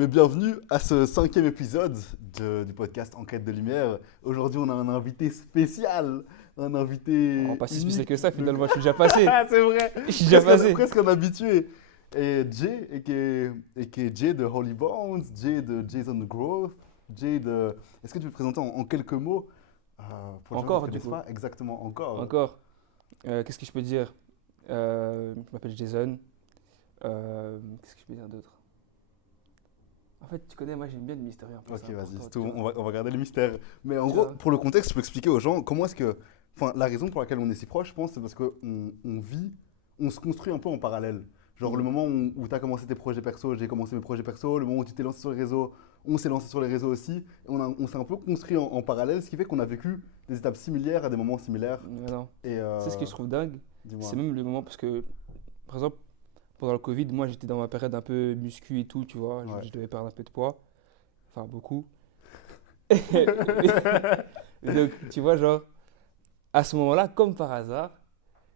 Mais bienvenue à ce 5e épisode du podcast Enquête de Lumière. Aujourd'hui, on a un invité spécial, un invité Oh, pas si spécial unique. que ça, finalement, je suis déjà passé. Ah, c'est vrai. Je suis déjà passé. Presque un habitué. Et Jay, et qui est Jay de Holy Bones, Jay de Jason Growth, Jay de... Est-ce que tu peux te présenter en quelques mots pour les gens qui ne Encore, du connaissent coup. pas exactement encore. Encore. Qu'est-ce que je peux dire? Je m'appelle Jason. Qu'est-ce que je peux dire d'autre? En fait, tu connais, moi j'aime bien le mystérieux un peu. Ok, C'est vas-y, important, c'est tu tout. vois. On va garder le mystère. Mais en Tu gros, vois. pour le contexte, je peux expliquer aux gens comment est-ce que. Enfin, la raison pour laquelle on est si proche, je pense, c'est parce qu'on vit, on se construit un peu en parallèle. Genre, le moment où tu as commencé tes projets perso, j'ai commencé mes projets perso. Le moment où tu t'es lancé sur les réseaux, on s'est lancé sur les réseaux aussi. Et on s'est un peu construit en parallèle, ce qui fait qu'on a vécu des étapes similaires à des moments similaires. Mais non. Et C'est ce que je trouve dingue. dis-moi. C'est même le moment parce que, par exemple, pendant le Covid, moi j'étais dans ma période un peu muscu et tout, tu vois. Ouais. Je devais perdre un peu de poids. Enfin, beaucoup. Donc, tu vois, genre, à ce moment-là, comme par hasard,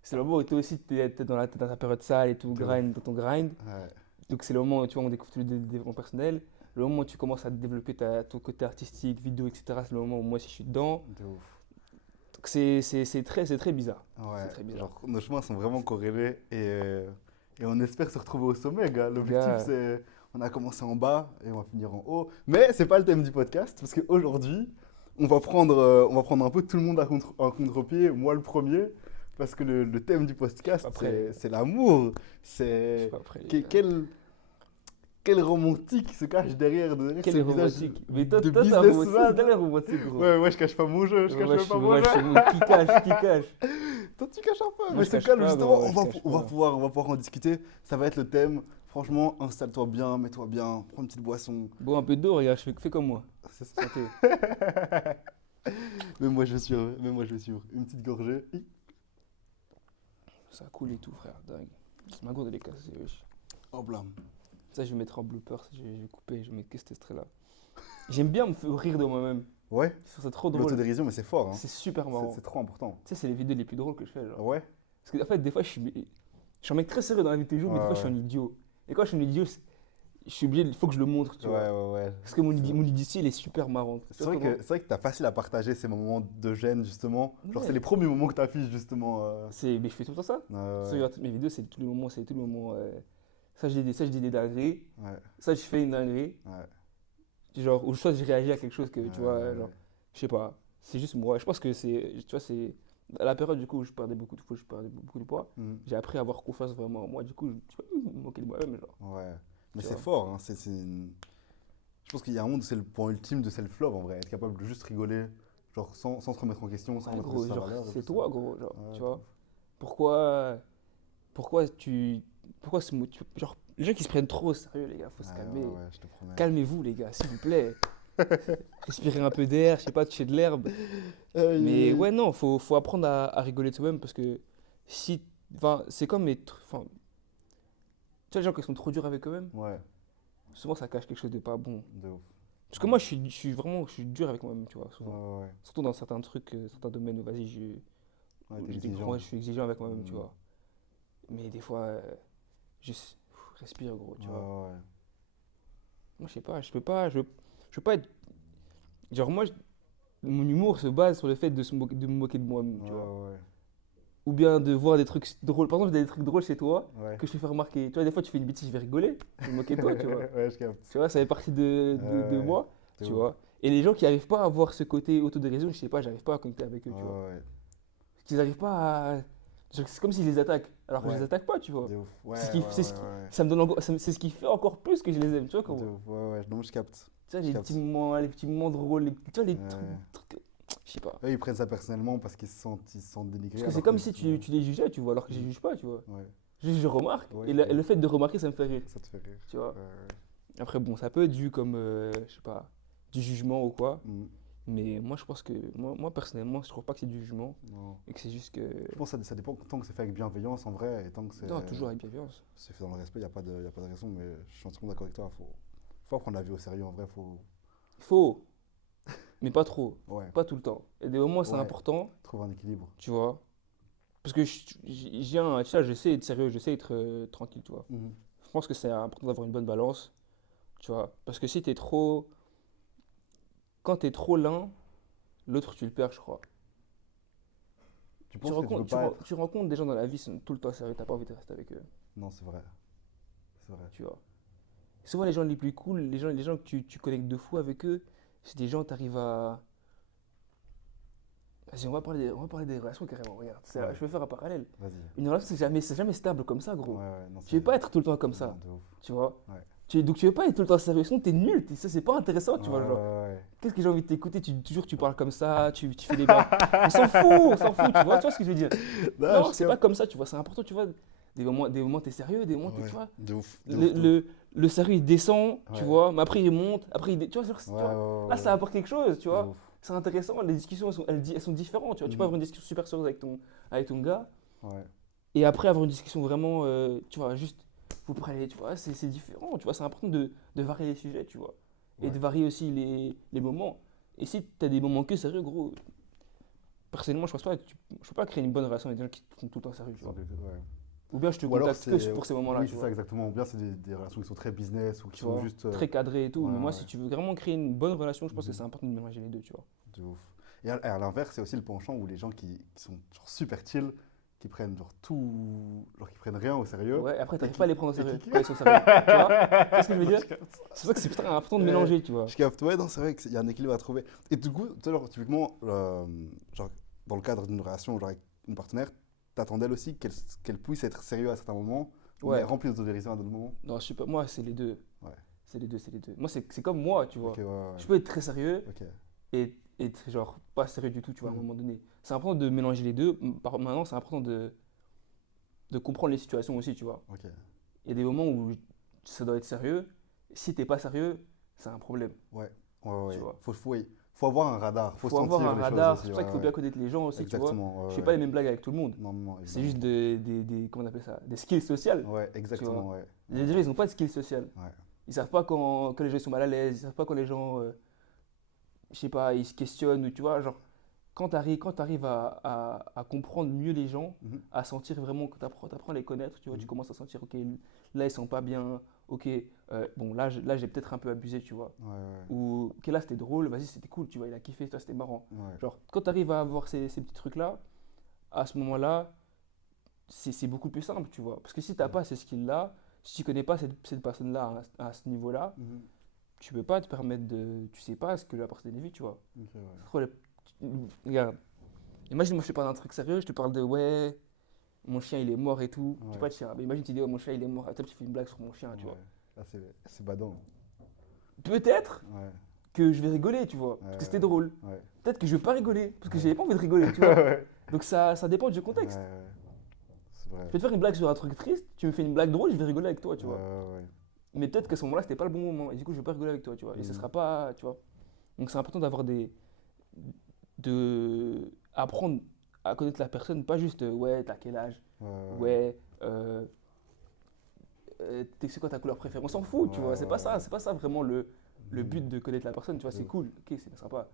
c'est le moment où toi aussi t'es t'es dans ta période sale et tout, De grind, dans ton grind. Ouais. Donc c'est le moment où tu vois, on découvre tout le développement personnel. Le moment où tu commences à développer ton côté artistique, vidéo, etc. C'est le moment où moi aussi je suis dedans. De ouf. Donc c'est très bizarre. Ouais. C'est très bizarre. Genre, nos chemins sont vraiment corrélés et on espère se retrouver au sommet, gars. L'objectif, Gars. c'est. On a commencé en bas et on va finir en haut. Mais c'est pas le thème du podcast parce qu'aujourd'hui, on va prendre un peu tout le monde à contre-pied, moi le premier, parce que le thème du podcast, Après. c'est l'amour. Je C'est. sais pas après. Quel romantique se cache derrière Quel ce visage romantique. Mais toi, de toi t'es un romantique. businessman. T'es un romantique, gros. Ouais, je cache pas mon jeu, je cache Moi, même pas mon moi, jeu. je suis le qui cache, qui cache. Toi, tu caches un peu, Moi, mais je c'est cache calme pas, justement. gros, On je va, cache on va pas. pouvoir, on va pouvoir en discuter. Ça va être le thème. Franchement, installe-toi bien, mets-toi bien, prends une petite boisson. Bon, un peu d'eau, regarde, fais comme moi. C'est ça. Santé. Même moi, je vais suivre. Même moi, je vais suivre. Une petite gorgée. Ça coule et tout, frère, dingue. Ma gourde, elle est cassée, wesh. Oh, blâme. Ça, je vais mettre en blooper, je vais couper, je vais mettre qu'est-ce que cet extrait-là. J'aime bien me faire rire de moi-même. Ouais, C'est trop drôle. l'autodérision, mais c'est fort. Hein. C'est super C'est marrant. c'est trop important. Tu sais, c'est les vidéos les plus drôles que je fais. Genre. Ouais. Parce que, en fait, des fois, je suis un mec très sérieux dans la vie de tous les jours, mais des fois, je suis un idiot. Et quand je suis un idiot, je suis obligé, il faut que je le montre, tu vois. Ouais. Parce que mon idiotie, elle est super marrante. Tu C'est vois vrai comment- que t'as facile à partager ces moments de gêne, justement. Genre, Ouais. c'est les premiers moments que t'affiches, justement. Mais je fais tout le temps ça. Ouais, Si tu regardes toutes mes vidéos, c'est tous les moments, ça, je dis des dingueries. ouais, Ça, je fais une dinguerie. ouais. Genre, ou soit je réagis à quelque chose que, tu vois, Ouais. genre, je sais pas. C'est juste moi. Je pense que tu vois, c'est. À la période, du coup, où je perdais beaucoup de poids, Mhm. j'ai appris à avoir confiance vraiment en moi. Du coup, tu vois, me moquer de moi-même, genre. Ouais. Mais Tu c'est vois. fort, hein. Je pense qu'il y a un monde où c'est le point ultime de self-love, en vrai. Être capable de juste rigoler, genre sans se remettre en question, sans Ouais, remettre gros, sa genre, valeur. et c'est tout toi, gros, genre, ça. Ouais, tu vois. Pourquoi, pourquoi tu, pourquoi ce mot, genre, les gens qui se prennent trop au sérieux, les gars, faut se calmer. ouais, je te promets. Calmez-vous, les gars, s'il vous plaît. Respirez un peu d'air, je sais pas, toucher de l'herbe. Aïe, Mais aïe. ouais, non, faut apprendre à rigoler de soi-même parce que si, enfin, c'est comme enfin, tu vois, les gens qui sont trop durs avec eux-mêmes, Ouais, souvent ça cache quelque chose de pas bon. de ouf. Parce que moi, je suis dur avec moi-même, tu vois, Ouais, souvent. ouais, Surtout dans certains trucs, certains domaines où, vas-y, ouais, t'es je exigeant. moi, je suis exigeant avec moi-même, tu Mm. vois. Mais des fois, juste respire, gros, tu vois. Ouais. Moi, je sais pas, je peux pas être. Genre, mon humour se base sur le fait de me moquer de moi-même, tu vois. Ouais. Ou bien de voir des trucs drôles. Par exemple, j'ai des trucs drôles chez toi Ouais. que je te fais remarquer. Tu vois, des fois, tu fais une bêtise, je vais rigoler, je vais me moquer de toi, tu vois. Ouais, je capte. Tu vois, ça fait partie de Ouais, moi, de tu ouf. vois. Et les gens qui n'arrivent pas à avoir ce côté autodérision, je sais pas, j'arrive pas à connecter avec eux, tu vois. Ouais, Qu'ils n'arrivent pas à. Genre, c'est comme s'ils les attaquent, alors que je Ouais. les attaque pas, tu vois. de ouf. Ouais, C'est ce qui, ouais, c'est ce qui- ouais. Ça me donne encore, c'est ce qui fait encore plus que je les aime, tu vois. De Comment. ouf. Ouais. Non, je capte. Tu vois, Je capte. les petits moments drôles, tu vois, les Ouais. trucs. Je sais pas. Eux, ils prennent ça personnellement parce qu'ils se sentent dénigrés. Parce que c'est alors comme si ouais. tu les jugeais, tu vois, alors que je les juge pas, tu vois. Ouais, Juste je remarque, Ouais, et ouais. le fait de remarquer, ça me fait rire, ça te fait rire. tu vois. Ouais. Après, bon, ça peut être vu comme, je sais pas, du jugement ou quoi. Mm. Mais moi, je pense que, moi personnellement, je trouve pas que c'est du jugement. Non. Et que c'est juste que. Je pense que ça dépend tant que c'est fait avec bienveillance en vrai et tant que Non, toujours avec bienveillance. c'est fait dans le respect, il n'y a pas de raison. Mais je suis entièrement d'accord avec toi. Faut prendre la vie au sérieux en vrai. Il faut, mais pas trop. Ouais, Pas tout le temps. Et des moments, c'est Ouais. important, trouver un équilibre. tu vois. Parce que tu sais, j'essaie d'être sérieux, j'essaie d'être tranquille, tu vois. Mhm. Je pense que c'est important d'avoir une bonne balance. tu vois. Parce que si t'es trop. Quand t'es trop l'un, l'autre tu le perds, je crois. Tu penses que tu peux pas être. Tu rencontres des gens dans la vie qui sont tout le temps sérieux, t'as pas envie de rester avec eux, Non, c'est vrai. C'est vrai. tu vois. Souvent, les gens les plus cool, les gens que tu connectes de fou avec eux, c'est des gens, t'arrives à. Vas-y, on va parler des relations carrément, regarde. Ouais. Je vais faire un parallèle. Vas-y. Une relation, c'est jamais stable comme ça, Ouais, gros. ouais, non, Tu veux pas être tout le temps comme non, ça, de ouf. tu vois. Ouais. Donc tu veux pas être tout le temps sérieux, sinon t'es nul, ça c'est pas intéressant, Ouais, tu vois. Genre, ouais, qu'est-ce que j'ai envie de t'écouter, toujours tu parles comme ça, tu fais des blagues. On s'en fout, tu vois ce que je veux dire. ouais. Non, Non, c'est pas comme ça, tu vois, c'est important, tu vois. Des moments t'es sérieux, des moments t'es, Ouais, tu vois. de ouf. De Le, ouf, de ouf. le sérieux il descend, tu Ouais. vois, mais après il monte, après tu vois, Ouais, ouais, là ça ouais. apporte quelque chose, tu De vois. ouf. C'est intéressant, les discussions elles sont différentes, tu vois. Tu peux Mhm. avoir une discussion super sérieuse avec ton gars, Ouais. et après avoir une discussion vraiment, tu vois, juste, vous prenez, tu vois, c'est différent, tu vois, c'est important de varier les sujets, tu vois, et Ouais. de varier aussi les moments. Et si tu as des moments que sérieux, gros, personnellement, je peux pas créer une bonne relation avec des gens qui sont tout le temps sérieux, tu vois. Ouais. Ou bien je te Ou alors contacte que c'est. pour ces moments-là, Oui, tu c'est ça vois. exactement. Ou bien c'est des relations qui sont très business ou qui Tu sont vois, juste. très cadré et tout. Ouais, Mais moi, ouais. si tu veux vraiment créer une bonne relation, je pense que Mhm. c'est important de mélanger les deux, tu vois. De ouf. Et à l'inverse, c'est aussi le penchant où les gens qui sont genre super chill, qui prennent genre tout. Genre qui prennent rien au sérieux. Ouais, après, Et t'arrives pas à les prendre au et sérieux qui... quand ils sont sérieux. Tu vois? Tu vois ce que je veux Non, dire? je capte. C'est pour ça que c'est putain important de Ouais, mélanger, tu vois. je capte. Ouais, non, c'est vrai qu'il y a un équilibre à trouver. Et du coup, tu sais, genre, typiquement, genre, dans le cadre d'une relation genre, avec une partenaire, t'attends d'elle aussi qu'elle puisse être sérieuse à certains moments, mais Ouais. remplie d'autodérision à d'autres moments. Non, je sais pas. Moi, c'est les deux. Ouais. C'est les deux. Moi, c'est comme moi, tu Ok, vois. ouais, ouais. Je peux être très sérieux Ok. et être genre pas sérieux du tout, tu vois, à un Mhm. moment donné. C'est important de mélanger les deux. Maintenant, c'est important de comprendre les situations aussi, tu vois. Ok. Il y a des moments où ça doit être sérieux. Si t'es pas sérieux, c'est un problème, Ouais. Ouais, tu ouais. vois. Oui. Faut avoir un radar, faut Faut avoir un sentir les choses radar, aussi. c'est pour Ouais, ça qu'il faut bien ouais. connaître les gens aussi, tu vois. Exactement. Je Ouais, fais pas ouais. les mêmes blagues avec tout le monde. Non, non, non, C'est évidemment juste pas. comment on appelle ça? Des skills sociales, Ouais, tu vois. exactement, ouais. Ouais, Les gens, ils ont pas de skills sociales. ouais. Ils savent pas quand les gens sont mal à l'aise, ils savent pas quand les gens, je sais pas, ils se questionnent, ou tu vois, genre, quand t'arrives à comprendre mieux les gens, Mhm, à sentir vraiment, que t'apprends à les connaître, tu vois, tu mhm. commences à sentir, ok, là, ils sont pas bien, ok, bon, là, j'ai peut-être un peu abusé, tu vois. Ouais, ouais. Ou, ok, là, c'était drôle, vas-y, c'était cool, tu vois, il a kiffé, toi, c'était marrant. Ouais. Genre, quand t'arrives à avoir ces petits trucs-là, à ce moment-là, c'est beaucoup plus simple, tu vois. Parce que si t'as Mhm, pas ces skills-là, si tu connais pas cette personne-là à ce niveau-là, mhm. tu peux pas te permettre de. Tu sais pas ce que la personne vit, tu vois. Ok, ouais. C'est trop Regarde, imagine, moi je te parle d'un truc sérieux, je te parle de ouais, mon chien il est mort et tout. J'ai Ouais, pas de chien, mais imagine tu dis ouais, mon chien il est mort, et toi tu fais une blague sur mon chien, tu vois. ouais. Là, c'est badant. Peut-être Ouais, que je vais rigoler, tu vois, parce que c'était ouais, drôle. ouais. Peut-être que je vais pas rigoler, parce que Ouais. j'avais pas envie de rigoler, tu vois. Ouais, Donc ça dépend du ouais, contexte. ouais. C'est vrai. Je vais te faire une blague sur un truc triste, tu me fais une blague drôle, je vais rigoler avec toi, tu Ouais, vois. ouais. Mais peut-être qu'à ce moment-là, c'était pas le bon moment. Et du coup, je vais pas rigoler avec toi, tu vois. Et ce Mhm. sera pas, tu vois. Donc c'est important d'avoir apprendre à connaître la personne, pas juste, ouais, t'as quel âge, Ouais, ouais, ouais, c'est quoi ta couleur préférée. On s'en fout, ouais, tu vois. ouais, ouais. C'est pas ça vraiment le Mhm. but de connaître la personne, tu vois. De C'est ouf. cool, ok, c'est sympa.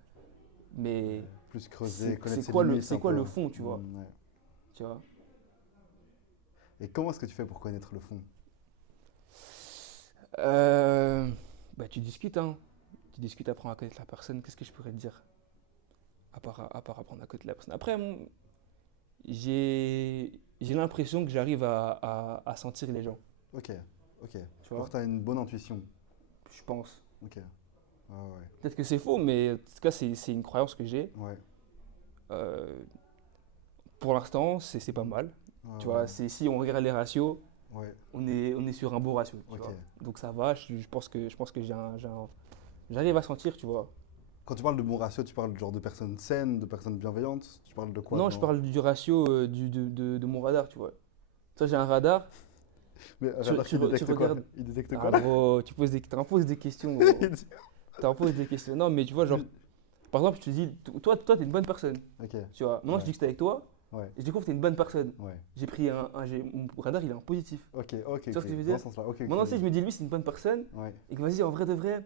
Mais Plus creuser, connaître c'est ses quoi limites c'est un quoi peu. le fond, tu vois. Ouais. Tu vois. Et comment est-ce que tu fais pour connaître le fond? Euh, Bah, tu discutes, hein. Tu discutes, apprends à connaître la personne. Qu'est-ce que je pourrais te dire à part apprendre à connaître la personne. Après, j'ai l'impression que j'arrive à sentir les gens, Ok, ok. tu Genre, vois, t'as une bonne intuition. je pense. Ok. Ouais, ouais. Peut-être que c'est faux, mais en tout cas, c'est une croyance que j'ai. Ouais, Euh, pour l'instant, c'est pas mal. ouais, Tu vois, ouais. si on regarde les ratios, Ouais, on est sur un beau ratio, tu ok. vois. Donc ça va, je pense que j'arrive à sentir, tu vois. Quand tu parles de bon ratio, tu parles genre de personnes saines, de personnes bienveillantes? Tu parles de quoi Non, je parle du ratio de mon radar, tu vois. Toi, j'ai un radar, Mais radar qui tu détecte quoi? regardes. Il détecte Ah, quoi? gros, t'en poses des questions, gros. Il dit- T'en poses des questions. Non, mais tu vois, genre, par exemple, je te dis, toi, t'es une bonne personne. Ok, Tu vois, maintenant, je ouais, dis que t'es avec toi, ouais, et je découvre que t'es une bonne personne. ouais. J'ai pris mon radar, il est en positif. Ok, ok, Tu vois ce que je veux ok. Dans dire? ce sens-là, ok, ok. Maintenant, si je me dis, lui, c'est une bonne personne, Ouais. et que vas-y, en vrai de vrai,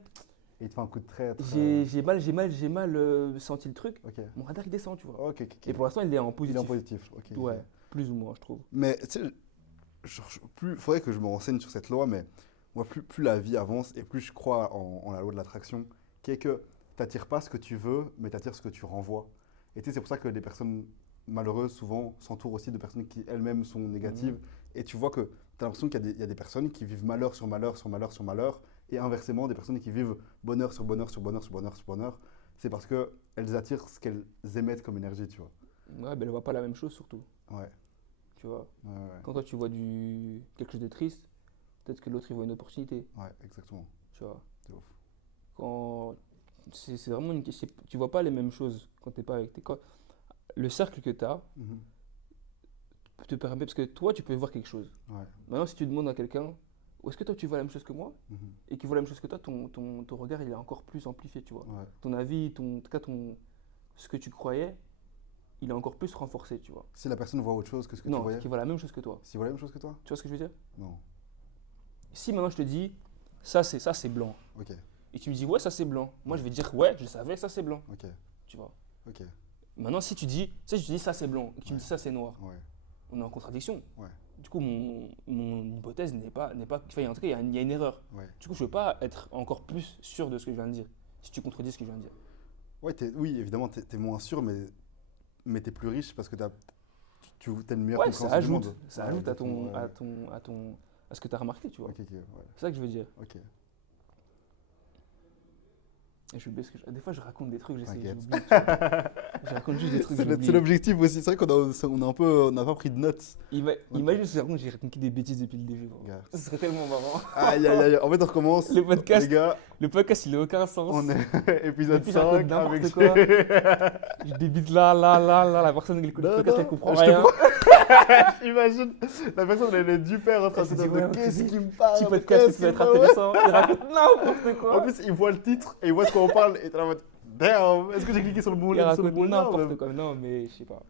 Et il te fait un coup de traître. j'ai mal senti le truc, Ok, mon radar, il descend, tu vois. ok, ok. Et Ok. pour l'instant, il est en Il est en positif. positif, ok, ok. Ouais, plus ou moins, je trouve. Mais tu sais, faudrait que je me renseigne sur cette loi, mais moi, plus la vie avance et plus je crois en la loi de l'attraction, qui est que tu n'attires pas ce que tu veux, mais tu attires ce que tu renvoies. Et tu sais, c'est pour ça que les personnes malheureuses, souvent, s'entourent aussi de personnes qui elles-mêmes sont négatives. Mhm. Et tu vois que tu as l'impression qu'il y a des personnes qui vivent malheur sur malheur sur malheur sur malheur, et inversement, des personnes qui vivent bonheur sur bonheur sur bonheur sur bonheur sur bonheur. C'est parce qu'elles attirent ce qu'elles émettent comme énergie, tu vois. Ouais, ben elle voit pas la même chose surtout, Ouais, tu vois. ouais, ouais, Quand toi tu vois quelque chose de triste, peut-être que l'autre il voit une opportunité, ouais, exactement. tu vois. C'est ouf. Quand c'est vraiment une question, tu vois pas les mêmes choses quand t'es pas avec le cercle que tu as Mhm. te permet parce que toi tu peux voir quelque chose. Ouais, Maintenant si tu demandes à quelqu'un, est-ce que toi tu vois la même chose que moi mhm. et qu'il voit la même chose que toi, ton regard il est encore plus amplifié, tu vois. Ouais. Ton avis, en tout cas ce que tu croyais, il est encore plus renforcé, tu vois. Si la personne voit autre chose que ce que tu Non, voyais, qui voit la même chose que toi. s'il voit la même chose que toi? Tu vois ce que je veux dire? Non. Si maintenant je te dis, ça c'est blanc, Ok, et tu me dis ouais ça c'est blanc, moi Ouais. je vais dire ouais je savais ça c'est blanc, ok, tu vois. ok. Maintenant si je te dis ça c'est blanc et que tu me dis ça c'est noir, Ouais, on est en contradiction. ouais, Du coup mon hypothèse enfin, en tout cas il y a une erreur. ouais. Du coup je ne veux pas être encore plus sûr de ce que je viens de dire, si tu contredis ce que je viens de dire. Ouais, oui, évidemment, t'es moins sûr, mais t'es plus riche parce que t'as une meilleure Ouais, ça compréhension du ajoute, monde. ça Ouais, ajoute exactement. Ouais, à ce que tu as remarqué, tu vois. ok, ok, ouais, C'est ça que je veux dire. ok. Et je oublié des fois je raconte des trucs, T'inquiète. j'oublie, tu vois. Je raconte juste des trucs, C'est j'oublie. l'objectif aussi. C'est vrai on n'a pas pris de notes. Imagine si j'ai raconté des bêtises depuis le début, gros. Gars. Ce serait tellement marrant. Aïe, aïe, aïe. En fait, on recommence. Le podcast, Les gars, le podcast, il n'a aucun sens. on est épisode Depuis, je raconte 5 n'importe avec. quoi. Je débite là. La personne qui écoute le Non, podcast, elle non, comprend je te rien. Imagine, la personne, elle est du père en train de Elle se se dit, dire ouais, qu'est-ce vas-y, qui me parle, Petit podcast, qu'est-ce ça peut qui être me parle. intéressant. Il raconte n'importe En quoi. plus, il voit le titre et il voit ce qu'on parle et t'es là en mode damn, est-ce que j'ai cliqué sur le bon Il lien raconte même n'importe quoi. Non, mais je sais pas.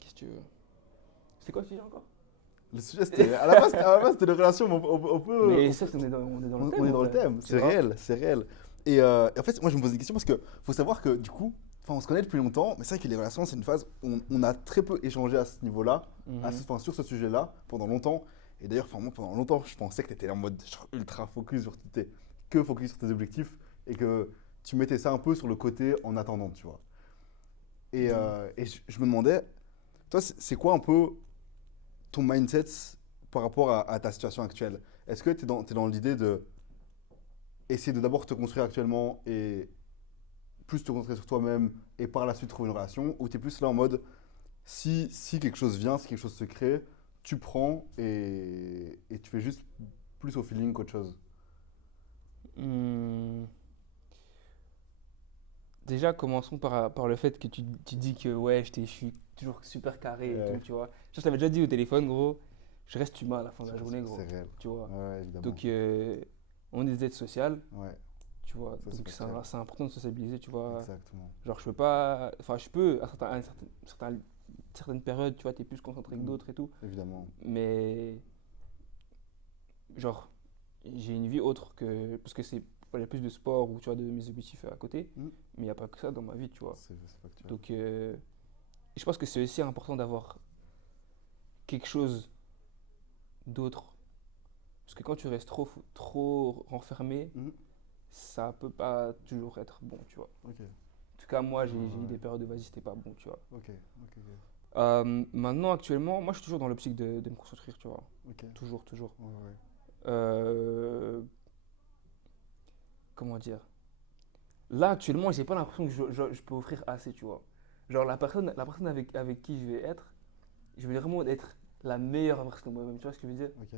Qu'est-ce que tu veux? C'est quoi le sujet encore? Le sujet, c'était à la base, c'était des relations, mais on peut. Mais ça, on est dans le thème. On est dans en le vrai. thème, Tu c'est vois. réel, c'est réel. En fait, moi je me pose une question parce que faut savoir que du coup, enfin, on se connaît depuis longtemps, mais c'est vrai que les relations, c'est une phase où on a très peu échangé à ce niveau-là, Mhm. enfin, sur ce sujet-là, pendant longtemps. Et d'ailleurs, enfin, moi, pendant longtemps, je pensais que tu étais en mode genre, ultra focus focus sur tes objectifs et que tu mettais ça un peu sur le côté en attendant, tu vois. Mhm. Et je me demandais, toi, c'est quoi un peu ton mindset par rapport à ta situation actuelle? Est-ce que tu es dans l'idée de essayer de d'abord te construire actuellement et plus te concentrer sur toi-même et par la suite trouver une relation, ou tu es plus là en mode si quelque chose vient, si quelque chose se crée, tu prends et tu fais juste plus au feeling qu'autre chose? Hmm. Déjà, commençons par le fait que tu dis que ouais, je suis toujours super carré et tout, Ouais, tu vois. Je t'avais déjà dit au téléphone, gros, je reste humain à la fin de la journée, gros. c'est réel. Tu vois. Ouais, évidemment. Donc, on est des êtres sociales, Ouais, tu vois. ça c'est Donc, factuel. c'est important de sociabiliser, tu vois. Exactement. Genre, je peux pas. Enfin, je peux, certaines périodes, tu vois, t'es plus concentré que Mhm. d'autres et tout. Évidemment. Mais, genre, j'ai une vie autre que. Parce que il y a plus de sport ou tu vois, de mes objectifs à côté. Mhm. Mais il n'y a pas que ça dans ma vie, tu vois. C'est factuel. Donc, je pense que c'est aussi important d'avoir quelque chose d'autre. Parce que quand tu restes trop renfermé, Mhm. ça peut pas toujours être bon, tu vois. Ok, En tout cas, moi, j'ai eu Ouais. des périodes de vas-y, c'était pas bon, tu vois. ok, ok, Maintenant, actuellement, moi, je suis toujours dans l'optique de me construire, tu vois. ok. Toujours, toujours. Ouais, ouais. Euh, comment dire? Là, actuellement, j'ai pas l'impression que je peux offrir assez, tu vois. Genre, la personne avec qui je vais être, je vais vraiment être la meilleure version de moi-même, tu vois ce que je veux dire? Ok.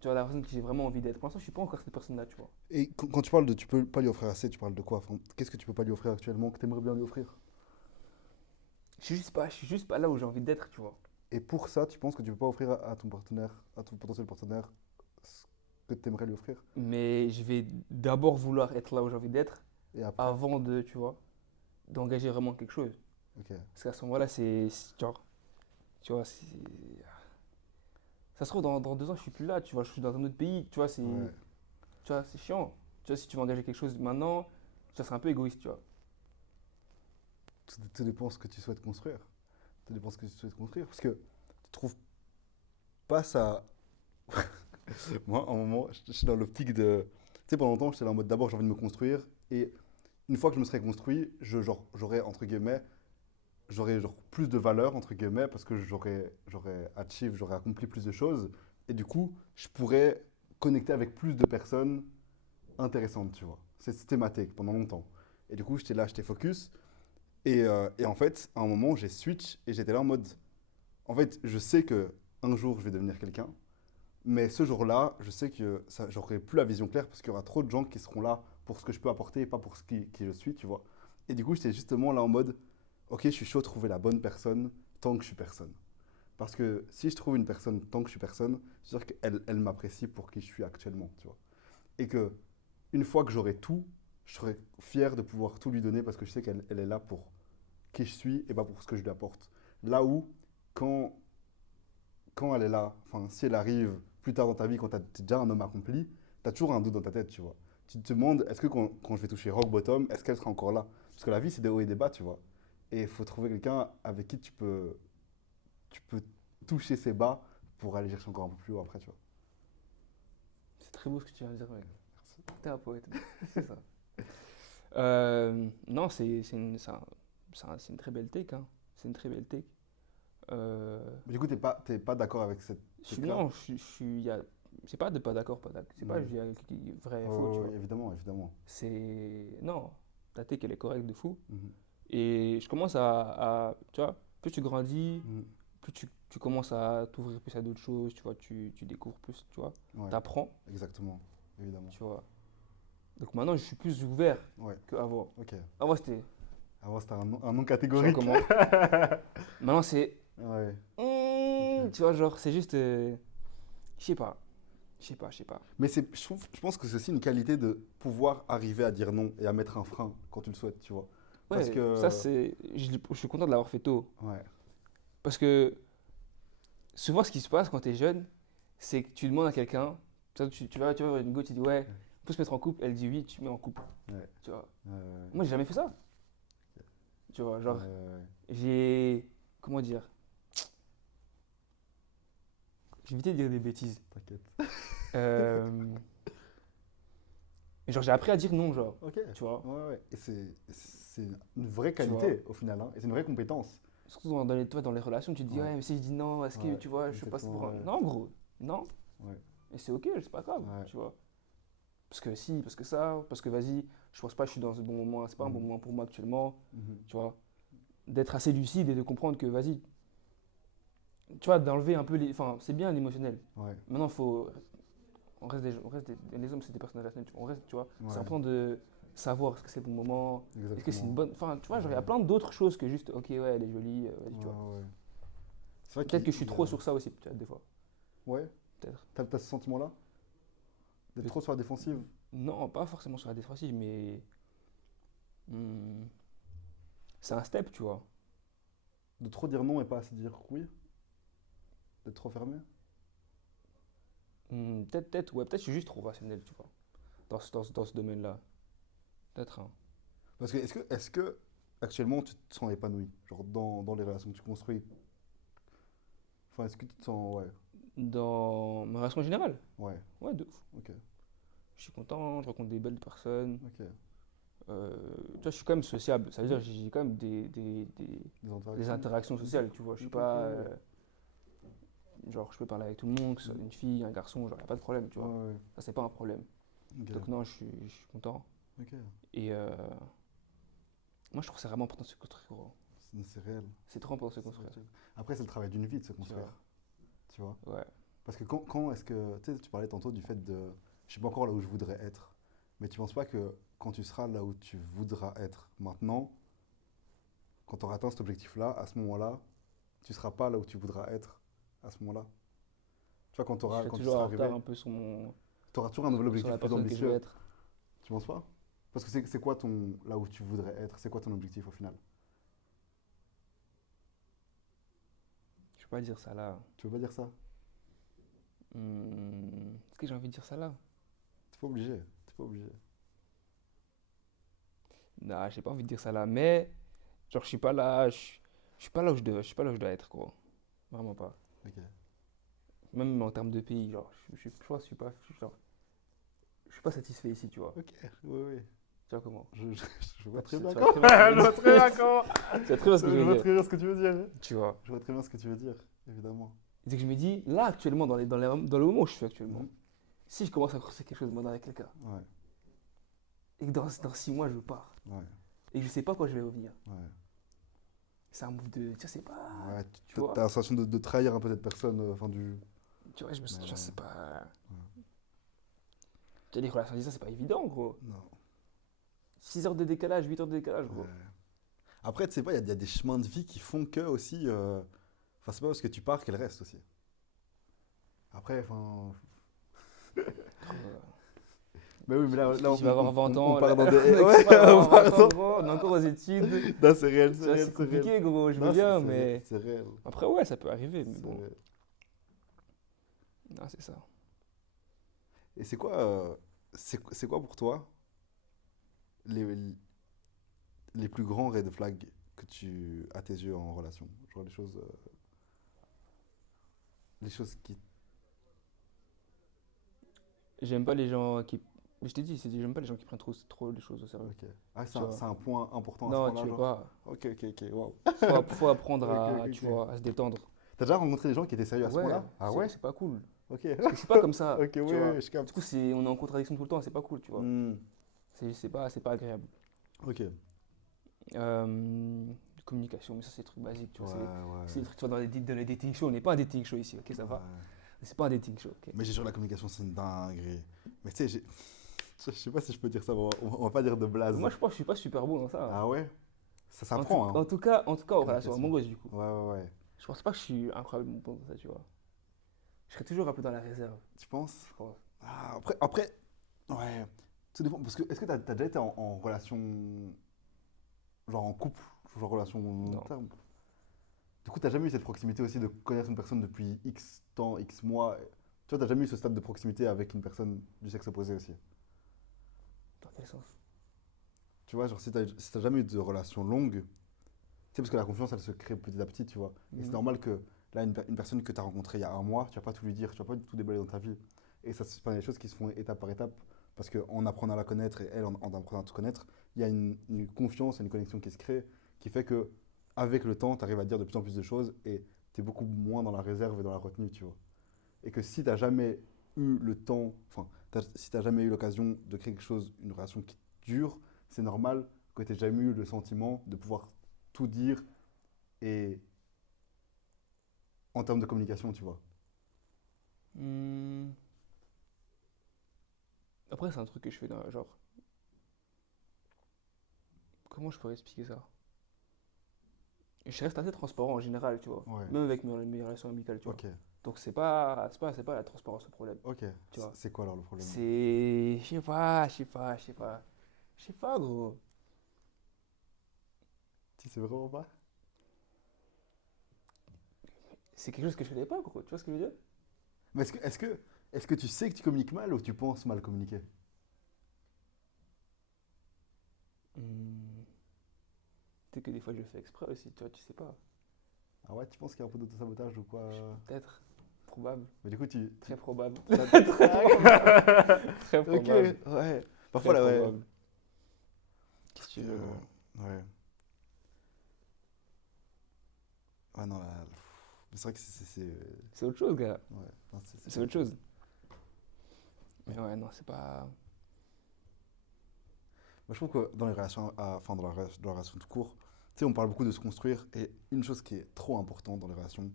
Tu vois, la personne que j'ai vraiment envie d'être. Pour l'instant, je suis pas encore cette personne-là, tu vois. Et quand tu parles de tu peux pas lui offrir assez, tu parles de quoi? Enfin, qu'est-ce que tu peux pas lui offrir actuellement que tu aimerais bien lui offrir? Je suis juste pas là où j'ai envie d'être, tu vois. Et pour ça, tu penses que tu peux pas offrir à ton partenaire, à ton potentiel partenaire, ce que tu aimerais lui offrir? Mais je vais d'abord vouloir être là où j'ai envie d'être Et après? avant de, tu vois, d'engager vraiment quelque chose. Ok. Parce qu'à ce moment-là, genre, tu vois, ça se trouve dans 2 ans, je suis plus là, tu vois, je suis dans un autre pays, tu vois, Ouais. c'est chiant. Tu vois, si tu veux engager quelque chose maintenant, ça serait un peu égoïste, tu vois. Tout dépend de ce que tu souhaites construire. Tout dépend de ce que tu souhaites construire. Parce que tu trouves pas ça. Moi, à un moment, je suis dans l'optique de. Tu sais, pendant longtemps, j'étais là en mode d'abord, j'ai envie de me construire. Et une fois que je me serais construit, j'aurais, entre guillemets, j'aurais genre plus de valeur, entre guillemets, parce que j'aurais accompli plus de choses. Et du coup, je pourrais connecter avec plus de personnes intéressantes, tu vois. C'est systématique pendant longtemps. Et du coup, j'étais là, j'étais focus. Et en fait, à un moment, j'ai switch et j'étais là en mode. En fait, je sais que un jour, je vais devenir quelqu'un. Mais ce jour-là, je sais que j'aurai plus la vision claire parce qu'il y aura trop de gens qui seront là pour ce que je peux apporter et pas pour qui je suis, tu vois. Et du coup, j'étais justement là en mode, ok, je suis chaud de trouver la bonne personne tant que je suis personne. Parce que si je trouve une personne tant que je suis personne, c'est sûr qu'elle m'apprécie pour qui je suis actuellement, tu vois. Et que une fois que j'aurai tout, je serai fier de pouvoir tout lui donner parce que je sais qu'elle est là pour qui je suis et pas pour ce que je lui apporte. Là où, quand quand elle est là, enfin, si elle arrive plus tard dans ta vie, quand tu es déjà un homme accompli, tu as toujours un doute dans ta tête, tu vois. Tu te demandes, est-ce que quand je vais toucher rock bottom, est-ce qu'elle sera encore là? Parce que la vie, c'est des hauts et des bas, tu vois. Et il faut trouver quelqu'un avec qui tu peux toucher ses bas pour aller chercher encore un peu plus haut après, tu vois. C'est très beau ce que tu viens de dire, mec. Merci. T'es un poète. C'est ça. Non, c'est une très belle take, hein. C'est une très belle take. Euh, Mais du coup, t'es pas d'accord avec cette truc-là? non, c'est pas de pas d'accord, pas d'accord. C'est pas Mhm. il y a vrai et Ouais, faux, tu ouais, vois. ouais, évidemment, évidemment. Non, ta take, elle est correcte de fou. Mhm. Et je commence tu vois, plus tu grandis, Mhm. plus tu commences à t'ouvrir plus à d'autres choses, tu vois, tu découvres plus, tu vois. Ouais, T'apprends, exactement, évidemment. tu vois. Donc maintenant, je suis plus ouvert Ouais, qu'avant. ok. Avant, c'était, Avant, c'était un nom tu vois catégorique. comment. Maintenant, c'est, Ouais, ok. tu vois, genre, c'est juste, je sais pas, je sais pas. Mais je pense que c'est aussi une qualité de pouvoir arriver à dire non et à mettre un frein quand tu le souhaites, tu vois. Parce Ouais, ça, que, je suis content de l'avoir fait tôt. ouais, Parce que souvent, ce qui se passe quand t'es jeune, c'est que tu demandes à quelqu'un, tu vas voir une go, tu dis, ouais, on peut se mettre en couple, elle dit oui, tu te mets en couple, ouais, tu vois. ouais, Moi, j'ai jamais fait ça, tu vois, ouais, genre, ouais, j'ai, comment dire, j'ai évité de dire des bêtises. t'inquiète. Euh, mais genre, j'ai appris à dire non, genre, Ok, tu vois, ouais, ouais. Et c'est une vraie tu vois. qualité au final, hein, et c'est une vraie compétence. Surtout dans les relations, tu te dis, Ouais, ouais, mais si je dis non, est-ce que, ouais, tu vois, je passe exactement, pour un... ouais, Non, gros, non, ouais, et c'est ok, c'est pas grave, ouais. tu vois. Parce que si, parce que ça, parce que vas-y, je pense pas que je suis dans un bon moment, c'est pas un bon Mhm, moment pour moi actuellement, mhm. tu vois. D'être assez lucide et de comprendre que, vas-y, tu vois, d'enlever un peu les. Enfin, c'est bien l'émotionnel. Ouais, Maintenant, faut. Les hommes, c'est des personnages rationnels, on reste, tu vois. C'est ouais, important de savoir est-ce que c'est le bon moment, est-ce que c'est une exactement. bonne. Enfin, tu vois, genre, il y a Ouais, plein d'autres choses que juste, ok, ouais, elle est jolie, vas-y, tu vois. ouais, ouais. C'est vrai Peut-être qu'il que je suis y trop a. sur ça aussi, peut-être, des fois. Ouais, Peut-être. t'as ce sentiment-là? D'être Peut- trop sur la défensive? Non, pas forcément sur la défensive, mais. hmm, c'est un step, tu vois. De trop dire non et pas assez dire oui? D'être trop fermé? Ouais, peut-être que je suis juste trop rationnel, tu vois, dans ce domaine-là. Peut-être, hein. Parce que est-ce que actuellement tu te sens épanoui, genre dans les relations que tu construis? Enfin, est-ce que tu te sens. Ouais, Dans ma relation générale, ouais, ouais, de ouf. ok, Je suis content, je rencontre des belles personnes. ok. Tu vois, je suis quand même sociable. Ça veut dire Mhm. que j'ai quand même Des des interactions? interactions Mhm. sociales, tu vois. Je suis Ok, ok, pas. ouais. Genre, je peux parler avec tout le monde, que ce soit Mhm. une fille, un garçon, genre, y a pas de problème, tu Ouais, vois. ouais, Ça, c'est pas un problème. ok, Donc, non, je suis content. ok. Et moi, je trouve que c'est vraiment important de se construire, gros. C'est réel. C'est trop important de se C'est construire, réel. Après, c'est le travail d'une vie de se tu construire, vois. tu vois. Ouais. Parce que quand est-ce que. Tu sais, tu parlais tantôt du fait de. Je suis pas encore là où je voudrais être. Mais tu penses pas que quand tu seras là où tu voudras être maintenant, quand tu auras atteint cet objectif-là, à ce moment-là, tu seras pas là où tu voudras être à ce moment-là? Tu vois, Je serai quand tu toujours seras en retard arrivé, un peu sur mon. tu auras toujours un nouvel Sur objectif la plus personne que je vais ambitieux. être. Tu penses pas? Parce que c'est quoi là où tu voudrais être? C'est quoi ton objectif au final? Je peux pas dire ça là. Tu veux pas dire ça? Est-ce que j'ai envie de dire ça là? T'es pas obligé. T'es pas obligé. Non, j'ai pas envie de dire ça là. Mais, genre, je suis pas là. Je suis pas là où je dois être, gros. Vraiment pas. Ok. Même en termes de pays, genre, je pense que je suis pas satisfait ici, tu vois. Ok, oui, oui. Tu vois comment? Je vois Tu très bien vois comment. très bien ce que je Je veux vois dire. très bien comment. Tu vois très bien ce que je Je veux vois dire. très bien ce que tu veux dire. Tu vois. Je vois très bien ce que tu veux dire, évidemment. C'est que je me dis, là, actuellement, dans le moment où je suis actuellement, Mhm. si je commence à construire quelque chose maintenant avec quelqu'un, Ouais, et que dans 6 mois, je pars, ouais, et que je sais pas quand je vais revenir, ouais. c'est un move de, je sais pas, Ouais, tu t'as vois. la sensation de trahir un peu cette personne, enfin du. Tu vois, Mais je sais pas. ouais, Tu as des relations à distance, c'est pas évident, gros. non. 6 heures de décalage, 8 heures de décalage, Ouais. gros. Après, tu sais pas, il y a des chemins de vie qui font que aussi. Enfin, c'est pas parce que tu pars qu'elle reste aussi. Après, enfin. Euh, Mais oui, mais là Je vais avoir 20 on ans, part là. dans des. Mec, je Ouais, sais pas, je vais on avoir part 20 ans, dans. gros. On est encore aux études. Non, c'est Tu vois, c'est c'est réel. compliqué, gros. Je veux Non, bien, mais. c'est réel. Après, ouais, ça peut arriver, mais C'est bon. réel. Non, c'est ça. Et c'est quoi pour toi les, les plus grands red flags que tu as à tes yeux en relation? Genre les choses qui. J'aime pas les gens qui. Mais je t'ai dit, j'aime pas les gens qui prennent trop les choses au sérieux. Ok. Ah, Tu vois. c'est un point important à ce Non, tu point-là, veux genre. pas. Ok, ok, ok, wow. Faut apprendre Ok, à, ok, tu ok. vois, à se détendre. T'as déjà rencontré des gens qui étaient sérieux à ce Ouais, point-là? Ah ouais? c'est pas cool. Ok. Parce que je suis pas comme ça, Ok, oui, tu oui, vois. je Du coup, capte. on est en contradiction tout le temps, c'est pas cool, tu vois. Hmm. C'est pas agréable. Ok. Euh, Communication, mais ça, c'est des trucs basiques, tu Ouais, vois. C'est ouais, des trucs, tu vois, dans les dating shows. On n'est pas un dating show ici, ok, ça va? ouais. C'est pas un dating show, ok? Mais j'ai sûr, la communication, c'est une dinguerie. Mais tu sais, je sais pas si je peux dire ça, mais on va pas dire de blaze. Moi, je pense que je suis pas super bon dans ça. Ah ouais? Ça s'apprend, hein, En tout cas, aux relations communication. amoureuses, du coup. Ouais, ouais, ouais. Je pense pas que je suis incroyablement bon dans ça, tu vois. Je serais toujours un peu dans la réserve, Tu penses? je pense. Ah, après, ouais. Tout dépend. Parce que, est-ce que t'as déjà été en relation, genre en couple, genre relation long Non. terme? Du coup, t'as jamais eu cette proximité aussi de connaître une personne depuis X temps, X mois. Tu vois, t'as jamais eu ce stade de proximité avec une personne du sexe opposé aussi. Dans quel sens? Tu vois, genre si t'as jamais eu de relation longue, tu sais, parce que la confiance, elle se crée petit à petit, tu vois. Et c'est Mhm. normal que là, une personne que tu as rencontrée il y a un mois, tu vas pas tout lui dire, tu vas pas tout déballer dans ta vie. Et ça, c'est pas des choses qui se font étape par étape, parce qu'en apprenant à la connaître et elle, en apprenant à te connaître, il y a une confiance et une connexion qui se crée, qui fait que avec le temps, tu arrives à dire de plus en plus de choses et tu es beaucoup moins dans la réserve et dans la retenue, tu vois. Et que si tu n'as jamais eu le temps, enfin, si tu n'as jamais eu l'occasion de créer quelque chose, une relation qui dure, c'est normal que tu n'aies jamais eu le sentiment de pouvoir tout dire et en termes de communication, tu vois. Hmm. Après, c'est un truc que je fais dans genre. Comment je pourrais expliquer ça? Je reste assez transparent en général, tu vois. Ouais, Même avec mes relations amicales, tu vois. ok, Donc c'est pas la transparence le problème, ok. tu vois. C'est quoi alors le problème? C'est. Je sais pas, gros. Tu sais vraiment pas? C'est quelque chose que je fais pas, gros. Tu vois ce que je veux dire? Mais est-ce que tu sais que tu communiques mal ou tu penses mal communiquer? Hmm. Peut-être que des fois je le fais exprès aussi, tu vois, tu sais pas. Ah ouais, tu penses qu'il y a un peu d'autosabotage ou quoi? Peut-être. Probable. Mais du coup, Très probable. Ah, Très ok, probable. ouais. Très Parfois, là, ouais. probable. Qu'est-ce que tu veux, gros? Ouais. Ouais, non, là. C'est vrai que C'est autre chose, gars. ouais, non, C'est autre chose. Mais ouais, non, c'est pas. Moi, je trouve que dans les relations, enfin, dans la relation tout court, tu sais, on parle beaucoup de se construire et une chose qui est trop importante dans les relations,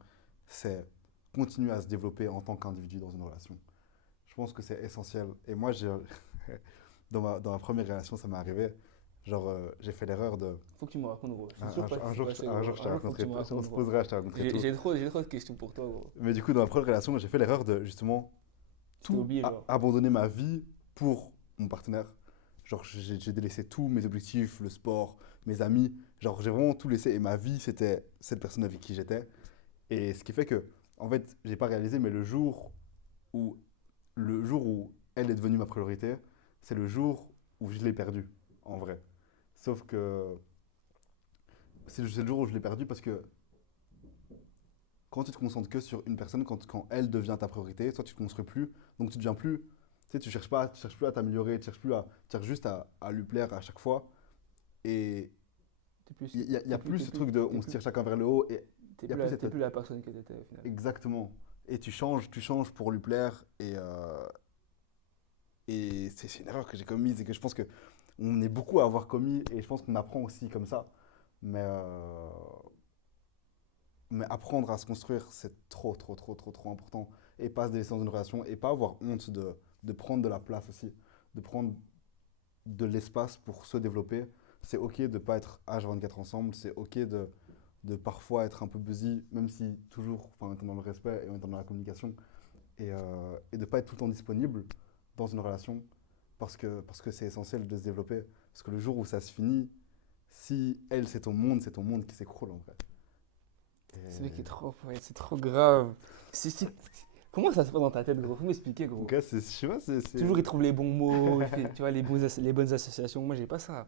c'est continuer à se développer en tant qu'individu dans une relation. Je pense que c'est essentiel. Et moi, dans ma première relation, ça m'est arrivé. Genre, j'ai fait l'erreur de. Faut que tu me racontes, gros. Je sais toujours pas ce Un qui s'est jour, passé, un gros. jour, je te Un jour, faut que tu raconterai me tout. On racontes, se gros. posera, je te raconterai tout. J'ai trop de questions pour toi, gros. Mais du coup, dans ma première relation, j'ai fait l'erreur de justement Tu t'es oublié, genre. abandonner ma vie pour mon partenaire. Genre, j'ai délaissé tous mes objectifs, le sport, mes amis. Genre, j'ai vraiment tout laissé. Et ma vie, c'était cette personne avec qui j'étais. Et ce qui fait que, en fait, j'ai pas réalisé, mais où, le jour où elle est devenue ma priorité, c'est le jour où je l'ai perdue, en vrai. Sauf que c'est le jour où je l'ai perdue parce que quand tu te concentres que sur une personne, quand elle devient ta priorité, toi tu te construis plus, donc tu deviens plus, tu sais, tu cherches plus à t'améliorer, tu cherches juste à lui plaire à chaque fois. Et T'es plus, il y a t'es plus, plus t'es ce plus, truc de t'es on se plus, tire chacun vers le haut, et t'es il y a plus plus la, cette... t'es plus la personne que t'étais au final. Exactement. Et tu changes pour lui plaire, et c'est une erreur que j'ai commise et que je pense que on est beaucoup à avoir commis, et je pense qu'on apprend aussi comme ça. Mais, mais apprendre à se construire, c'est trop important. Et pas se délaisser dans une relation et pas avoir honte de prendre de la place aussi, de prendre de l'espace pour se développer. C'est ok de ne pas être H24 ensemble, c'est ok de parfois être un peu busy, même si toujours enfin, en étant dans le respect et en étant dans la communication, et de ne pas être tout le temps disponible dans une relation parce que c'est essentiel de se développer. Parce que le jour où ça se finit, si elle c'est ton monde qui s'écroule en vrai. C'est mec qui est Et... trop, ouais, c'est trop grave. Comment ça se passe dans ta tête, gros? Faut m'expliquer, gros. Donc là, je sais pas, Toujours il trouve les bons mots, tu vois, les bonnes associations. Moi, j'ai pas ça.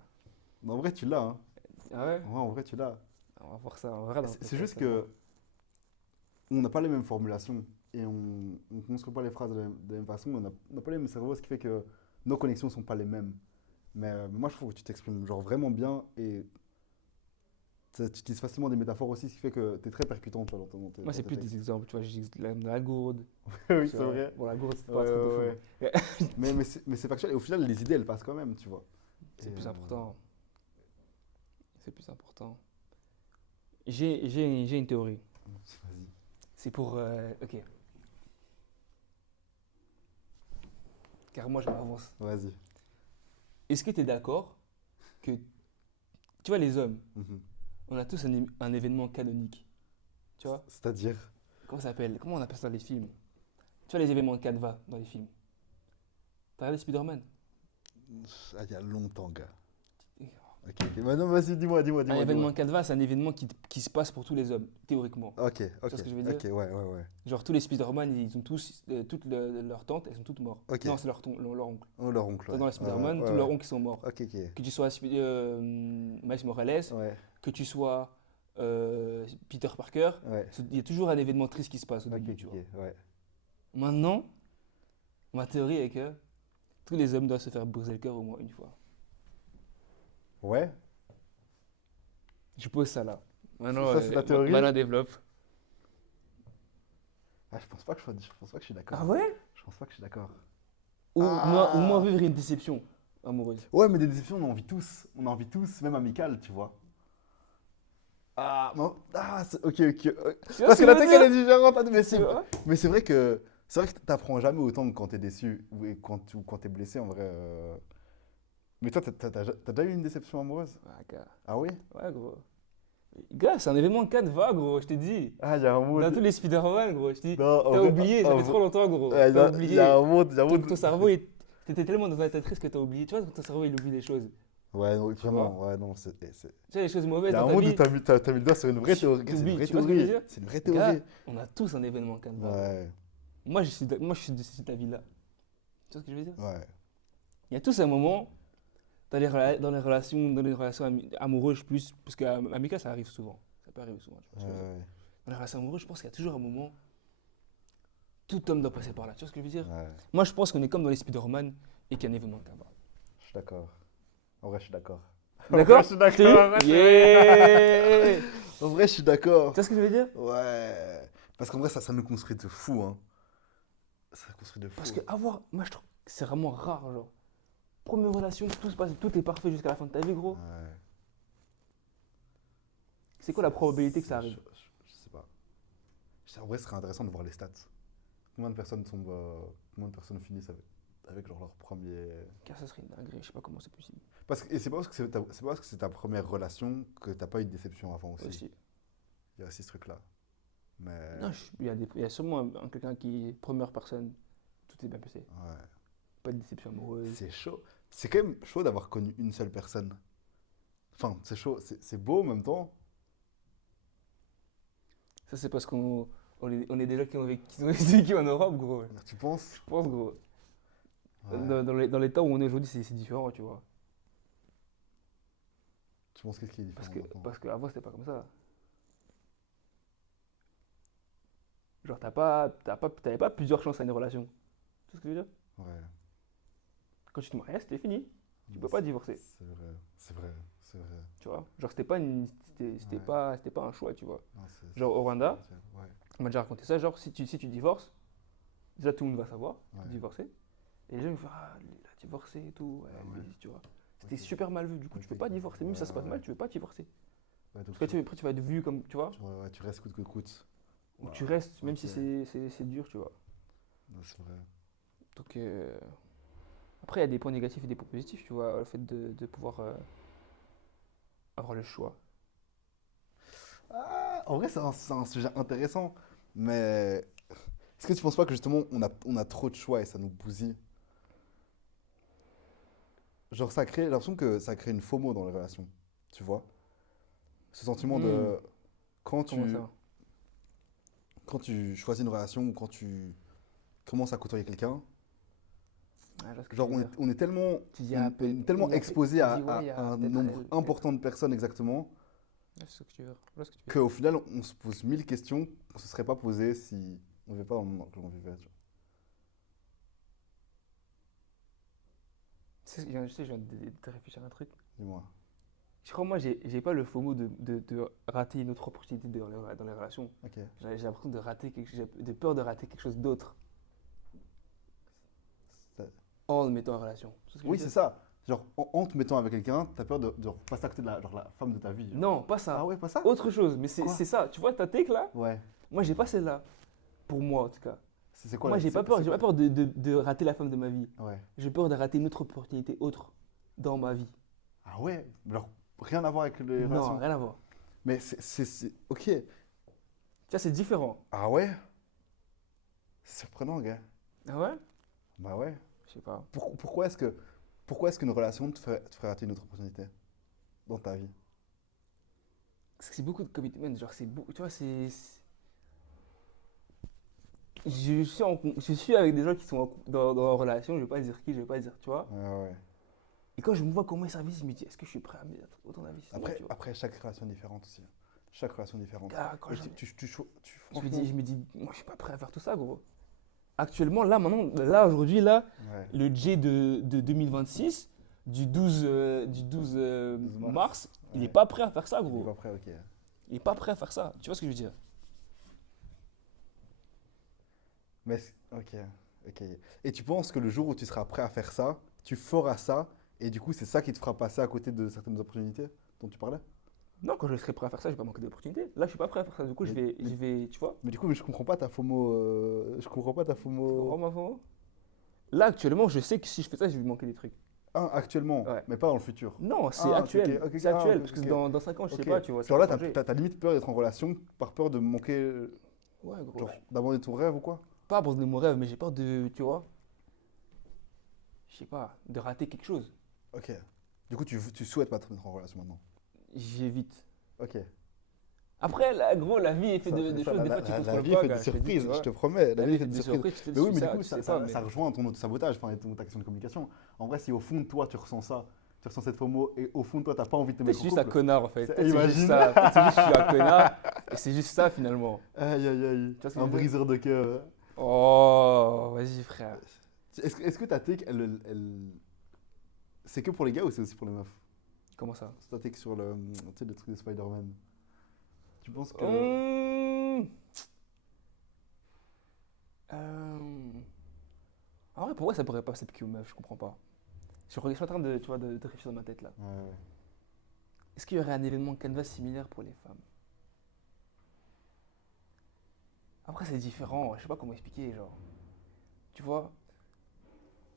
En vrai, tu l'as, hein. Ah ouais? Ouais, en vrai, tu l'as. On va voir ça en vrai dans le C'est juste podcast, alors. que on n'a pas les mêmes formulations et on ne construit pas les phrases de la même façon, on n'a pas les mêmes cerveaux, ce qui fait que nos connexions ne sont pas les mêmes. Mais moi, je trouve que tu t'exprimes genre vraiment bien et tu utilises facilement des métaphores aussi, ce qui fait que tu es très percutant tu vois, Moi, dans c'est tes plus des textes. exemples, tu vois, j'ai la gourde. Oui, Tu c'est vois. vrai. Bon, la gourde, c'est pas un Ouais, truc de fou, ouais, mais ouais. Mais c'est factuel et au final, les idées, elles passent quand même, tu vois. c'est Et, plus important. C'est plus important. J'ai une théorie. vas-y. C'est pour. Ok. Car moi, je m'avance. Vas-y. Est-ce que tu es d'accord que. Tu vois, les hommes, Mhm. on a tous un événement canonique. Tu vois? C'est-à-dire, Comment ça s'appelle? Comment on appelle ça dans les films? Tu vois, les événements de canevas dans les films. T'as regardé Spider-Man? il y a longtemps, gars. Ok, ok. Bah non, vas-y, Un dis-moi. événement canevas, c'est un événement qui se passe pour tous les hommes, théoriquement. Ok, Tu ok, vois ce que je veux dire? ok, ouais. Genre, tous les Spider-Man, ils ont tous. Toutes leurs tantes, elles sont toutes mortes. Ok. Non, c'est leur oncle. Oh, leur oncle, Toi, ouais. dans les Spider-Man, tous Ouais, leurs ouais. oncles ils sont morts. Ok, ok. Que tu sois Miles Morales, Ouais, que tu sois Peter Parker, ouais. il y a toujours un événement triste qui se passe au Ok, début, tu vois. ouais. Maintenant, ma théorie est que tous les hommes doivent se faire briser le cœur au moins une fois. Ouais, Je pose ça là. ça c'est ta théorie? Maintenant développe. Ah, je pense pas que je suis d'accord. Ah ouais? Je pense pas que je suis d'accord. Au moins Ah! vivre une déception amoureuse. Ouais, mais des déceptions, on en vit tous. On en vit tous, même amicales, tu vois. Ah, non. Ah, ok. Tu vois Parce ce que que la je veux tech, elle est dire? différente. Tu vois? Mais c'est vrai que t'apprends jamais autant que quand t'es déçu ou quand t'es blessé, en vrai. Mais toi, t'as déjà eu une déception amoureuse? Ouais, gars. Ah oui? Ouais, gros. Gars, c'est un événement de canevas, gros, je t'ai dit. Ah, il y a un Dans tous monde. les Spider-Man, gros, je t'ai dit. Non, en T'as vrai, oublié, ça fait trop longtemps, gros. ouais, T'as il y a oublié. un monde, il y a un monde. Ton cerveau, t'étais tellement dans un état triste que t'as oublié. Tu vois, ton cerveau, il oublie des choses. Ouais, non, Tu vois? vraiment, ouais, non, Tu vois, les choses il mauvaises y a dans un ta monde où vie, t'as mis le doigt sur une vraie théorie. C'est une t'oublies. vraie Tu vois ce que je veux théorie. dire? C'est une vraie Gars, théorie. on a tous un événement canevas, gros. Ouais, Moi, je suis de cet avis-là. Tu vois ce que je veux dire? ouais. Il y a tous un moment, dans les relations amoureuses plus, parce qu'amicales, ça arrive souvent. Ça peut arriver souvent, tu vois ce que je veux dire? Ouais, Dans les relations amoureuses, je pense qu'il y a toujours un moment, tout homme doit passer par là. Tu vois ce que je veux dire? ouais. Moi, je pense qu'on est comme dans les Spider-Man et qu'il y a un événement canevas. Je suis d'accord. En vrai, je suis d'accord. D'accord? Je suis d'accord. Yeah! En vrai, je suis d'accord. Tu vois ce que je veux dire? Ouais. Parce qu'en vrai, ça nous construit de fou, hein. Ça nous construit de Parce fou. que moi, je trouve que c'est vraiment rare, genre. Première relation, tout se passe, tout est parfait jusqu'à la fin de ta vie, gros. Ouais. C'est quoi la probabilité que ça arrive? Je sais pas. En vrai, ce serait intéressant de voir les stats. Combien de personnes combien de personnes finissent avec genre leur premier. Car ça serait une dinguerie, je sais pas comment c'est possible. Et c'est pas parce que c'est pas parce que c'est ta première relation que t'as pas eu de déception avant aussi. Aussi. Il y a aussi ce truc-là. Mais. Non, il y a sûrement quelqu'un qui est première personne, tout est bien passé. Ouais. Pas de déception amoureuse. C'est chaud. C'est quand même chaud d'avoir connu une seule personne. Enfin, c'est chaud. C'est beau en même temps. Ça, c'est parce on est des gens qui ont vécu en Europe, gros. Tu penses? Je pense, gros. Ouais. Dans les temps où on est aujourd'hui, c'est différent, tu vois. Tu penses qu'est-ce qui est différent maintenant? Parce qu'avant, c'était pas comme ça. Genre, t'avais pas plusieurs chances à une relation. Tu vois ce que je veux dire? Ouais. Quand tu te mariais, c'était fini. Tu peux pas divorcer. C'est vrai, c'est vrai, c'est vrai. Tu vois? Genre, c'était pas, Ouais. c'était pas un choix, tu vois. Non, Genre, au Rwanda, ouais, on m'a déjà raconté ça. Genre, si tu divorces, déjà tout le monde va savoir que tu ouais. as divorcé. Et les gens ils vont faire ah, lui, il a divorcé et tout. Ouais, Ah lui, ouais. tu vois. C'était Ok. super mal vu. Du coup, tu peux Ok. pas divorcer. Même si ça se passe Ouais. mal, tu veux pas divorcer. Ouais, donc Parce que après, tu vas être vu comme, tu vois, ouais, tu restes coûte que coûte. ou Ouais. tu restes, même Ok. si c'est dur, tu vois. Non, c'est vrai. Donc, après, il y a des points négatifs et des points positifs, tu vois, le fait de pouvoir avoir le choix. Ah, en vrai, c'est un sujet intéressant. Mais est-ce que tu penses pas que justement, on a trop de choix et ça nous bousille? Genre, j'ai l'impression que ça crée une FOMO dans les relations. Tu vois? Ce sentiment Hmm, de. Quand comment tu, ça? quand tu choisis une relation ou quand tu commences à côtoyer quelqu'un, Ah, je vois ce que tu genre, veux dire. on est tellement, Tu dis, ah, on est tellement exposé tu dis, ouais, il y à a un peut-être nombre elle, peut-être. important de personnes exactement, Ouais, c'est ce que tu veux dire. Je vois ce que tu veux dire. qu'au final, on se pose mille questions qu'on ne se serait pas posées si on ne vivait pas dans le monde que l'on vivait. Tu vois. Je sais, je viens de réfléchir à un truc. Dis-moi. Je crois, moi, j'ai pas le FOMO de rater une autre opportunité dans les relations. Ok. J'ai l'impression de rater j'ai de peur de rater quelque chose d'autre Ça- en me mettant en relation. Tu sais ce que je Oui, veux c'est dire? ça. Genre, en te mettant avec quelqu'un, t'as peur de passer à côté de genre, la femme de ta vie. Genre. Non, pas Ah ça. ouais, pas ça? Autre chose, mais Quoi? c'est ça. Tu vois ta take là? Ouais. Moi, j'ai pas celle-là. Pour moi, en tout cas. C'est quoi Moi, c'est j'ai pas quoi? peur de rater la femme de ma vie. Ouais. J'ai peur de rater une autre opportunité autre dans ma vie. Ah ouais? Genre, rien à voir avec les Non, relations. rien à voir. Mais ok. Tu vois, c'est différent. Ah ouais? C'est surprenant, gars. Ah ouais? Bah ouais. Je sais pas. Pourquoi est-ce qu'une relation te ferait rater une autre opportunité dans ta vie? Parce que c'est beaucoup de commitment. Genre, tu vois, je suis avec des gens qui sont dans une relation, je vais pas dire qui, je vais pas dire, tu vois. Ah ouais. Et quand je me vois comment ils s'investissent, je me dis, est-ce que je suis prêt à mettre autant d'investissement, tu vois. Après, chaque relation est différente aussi. Chaque relation est différente. Ah, quand Mais franchement. je me dis, moi, je suis pas prêt à faire tout ça, gros. Actuellement, là, maintenant, là, aujourd'hui, là, Ouais. le J de 2026, du 12 12 mars. mars, il est Ouais. pas prêt à faire ça, Il est gros. pas prêt, ok. Il est pas prêt à faire ça. Tu vois ce que je veux dire? Ok, ok. Et tu penses que le jour où tu seras prêt à faire ça, tu feras ça, et du coup, c'est ça qui te fera passer à côté de certaines opportunités dont tu parlais? Non, quand je serai prêt à faire ça, je vais pas manquer d'opportunités. Là, je suis pas prêt à faire ça. Du coup, Mais- je vais, tu vois, Mais du coup, je comprends pas ta FOMO. Je comprends pas ta tu comprends FOMO. ma façon. Là, actuellement, je sais que si je fais ça, je vais manquer des trucs. Actuellement, Ouais. mais pas dans le futur. Non, c'est Ah, ok, actuel. ok, ok, C'est ah, actuel. ok, Parce que ok. dans 5 ans, je sais Ok. pas, tu vois, ça Genre peut là, changer. t'as limite peur d'être en relation par peur de manquer, Ouais, gros. genre, d'abandonner ton rêve ou quoi? Pas abandonner mon rêve, mais j'ai peur de, tu vois, je sais pas, de rater quelque chose. Ok. Du coup, tu souhaites pas te mettre en relation maintenant. J'évite. Ok. Après, là, gros, la vie est faite Ça, de ça, choses, des fois, tu la contrôles vie est pas, faite de gars. Je te dis, surprises, tu je vois. te promets. La La vie vie est est faite faite de de surprises. surprises. Tu Mais oui, suis mais du ça, coup, tu sais pas, mais. ça rejoint ton sabotage, enfin, ta question de communication. En vrai, si au fond de toi, tu ressens ça, tu ressens cette FOMO, et au fond de toi, t'as pas envie de te Peut-être mettre que je en suis juste un couple. connard, en fait. Peut-être que c'est juste Imagine. ça. Peut-être que c'est juste que je suis un connard. Et c'est juste ça, finalement. Aïe, aïe, aïe. Tu vois ce que Un je veux dire? briseur de cœur. Oh, vas-y, frère. Est-ce que ta take, c'est que pour les gars ou c'est aussi pour les meufs? Comment ça? C'est ta take sur tu sais, le truc de Spider-Man. Tu penses que. Hum, En vrai, pourquoi ça pourrait pas s'appliquer aux meufs? Je comprends pas. Je suis en train de, tu vois, de réfléchir dans ma tête là. Ouais. Est-ce qu'il y aurait un événement Canvas similaire pour les femmes? Après, c'est différent. Je sais pas comment expliquer, genre. Tu vois,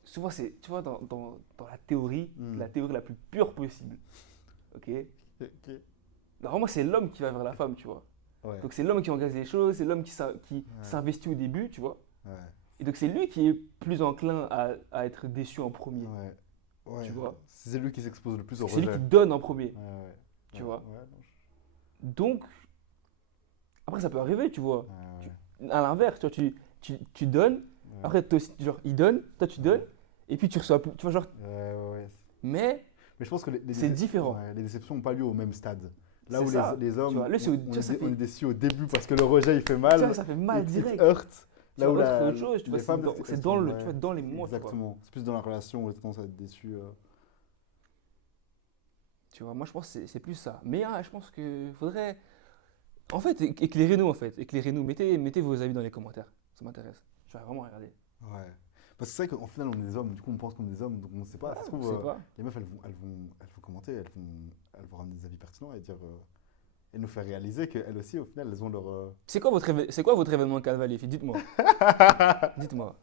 souvent c'est, tu vois, dans Hmm. la théorie la plus pure possible. Ok? Ok. Normalement, c'est l'homme qui va vers la femme, tu vois. Ouais. Donc c'est l'homme qui engage les choses, c'est l'homme qui Ouais. s'investit au début, tu vois. Ouais. Et donc c'est lui qui est plus enclin à être déçu en premier, Ouais. Ouais. tu vois. C'est lui qui s'expose le plus au Parce que c'est lui rejet. qui donne en premier, Ouais, ouais. tu Ouais, vois. ouais, non, Donc, après ça peut arriver, tu vois. ouais, À l'inverse, tu vois, tu donnes, ouais. après toi aussi, genre il donne, toi tu donnes, et puis tu reçois plus, tu vois, genre. Ouais, ouais, ouais. Mais Mais je pense que c'est différent. ouais, les déceptions n'ont pas lieu au même stade. Là où C'est ça, les hommes, tu vois. Là, c'est au- tu on vois, ça est, on fait- est déçus au début parce que le rejet il fait tu mal, vois, ça fait mal il te direct. heurte. Tu Là vois, où autre chose, tu vois, les femmes, c'est dans le, ouais, tu vois, dans les mots, tu vois. exactement. C'est plus dans la relation où tu tendance à être déçu. Tu vois, moi, je pense que c'est plus ça. Mais je pense que faudrait. En fait, éclairez-nous, en fait. Éclairez-nous. Mettez vos avis dans les commentaires. Ça m'intéresse. Je vais vraiment regarder. Ouais. Parce que c'est vrai qu'en final, on est des hommes, du coup, on pense comme des hommes, donc on ne sait pas. Ça se Je trouve, sais pas. les meufs, elles vont commenter, elles vont ramener des avis pertinents et dire. Et nous faire réaliser qu'elles aussi, au final, elles ont leur. C'est quoi votre événement Canva, les filles? Dites-moi. Dites-moi.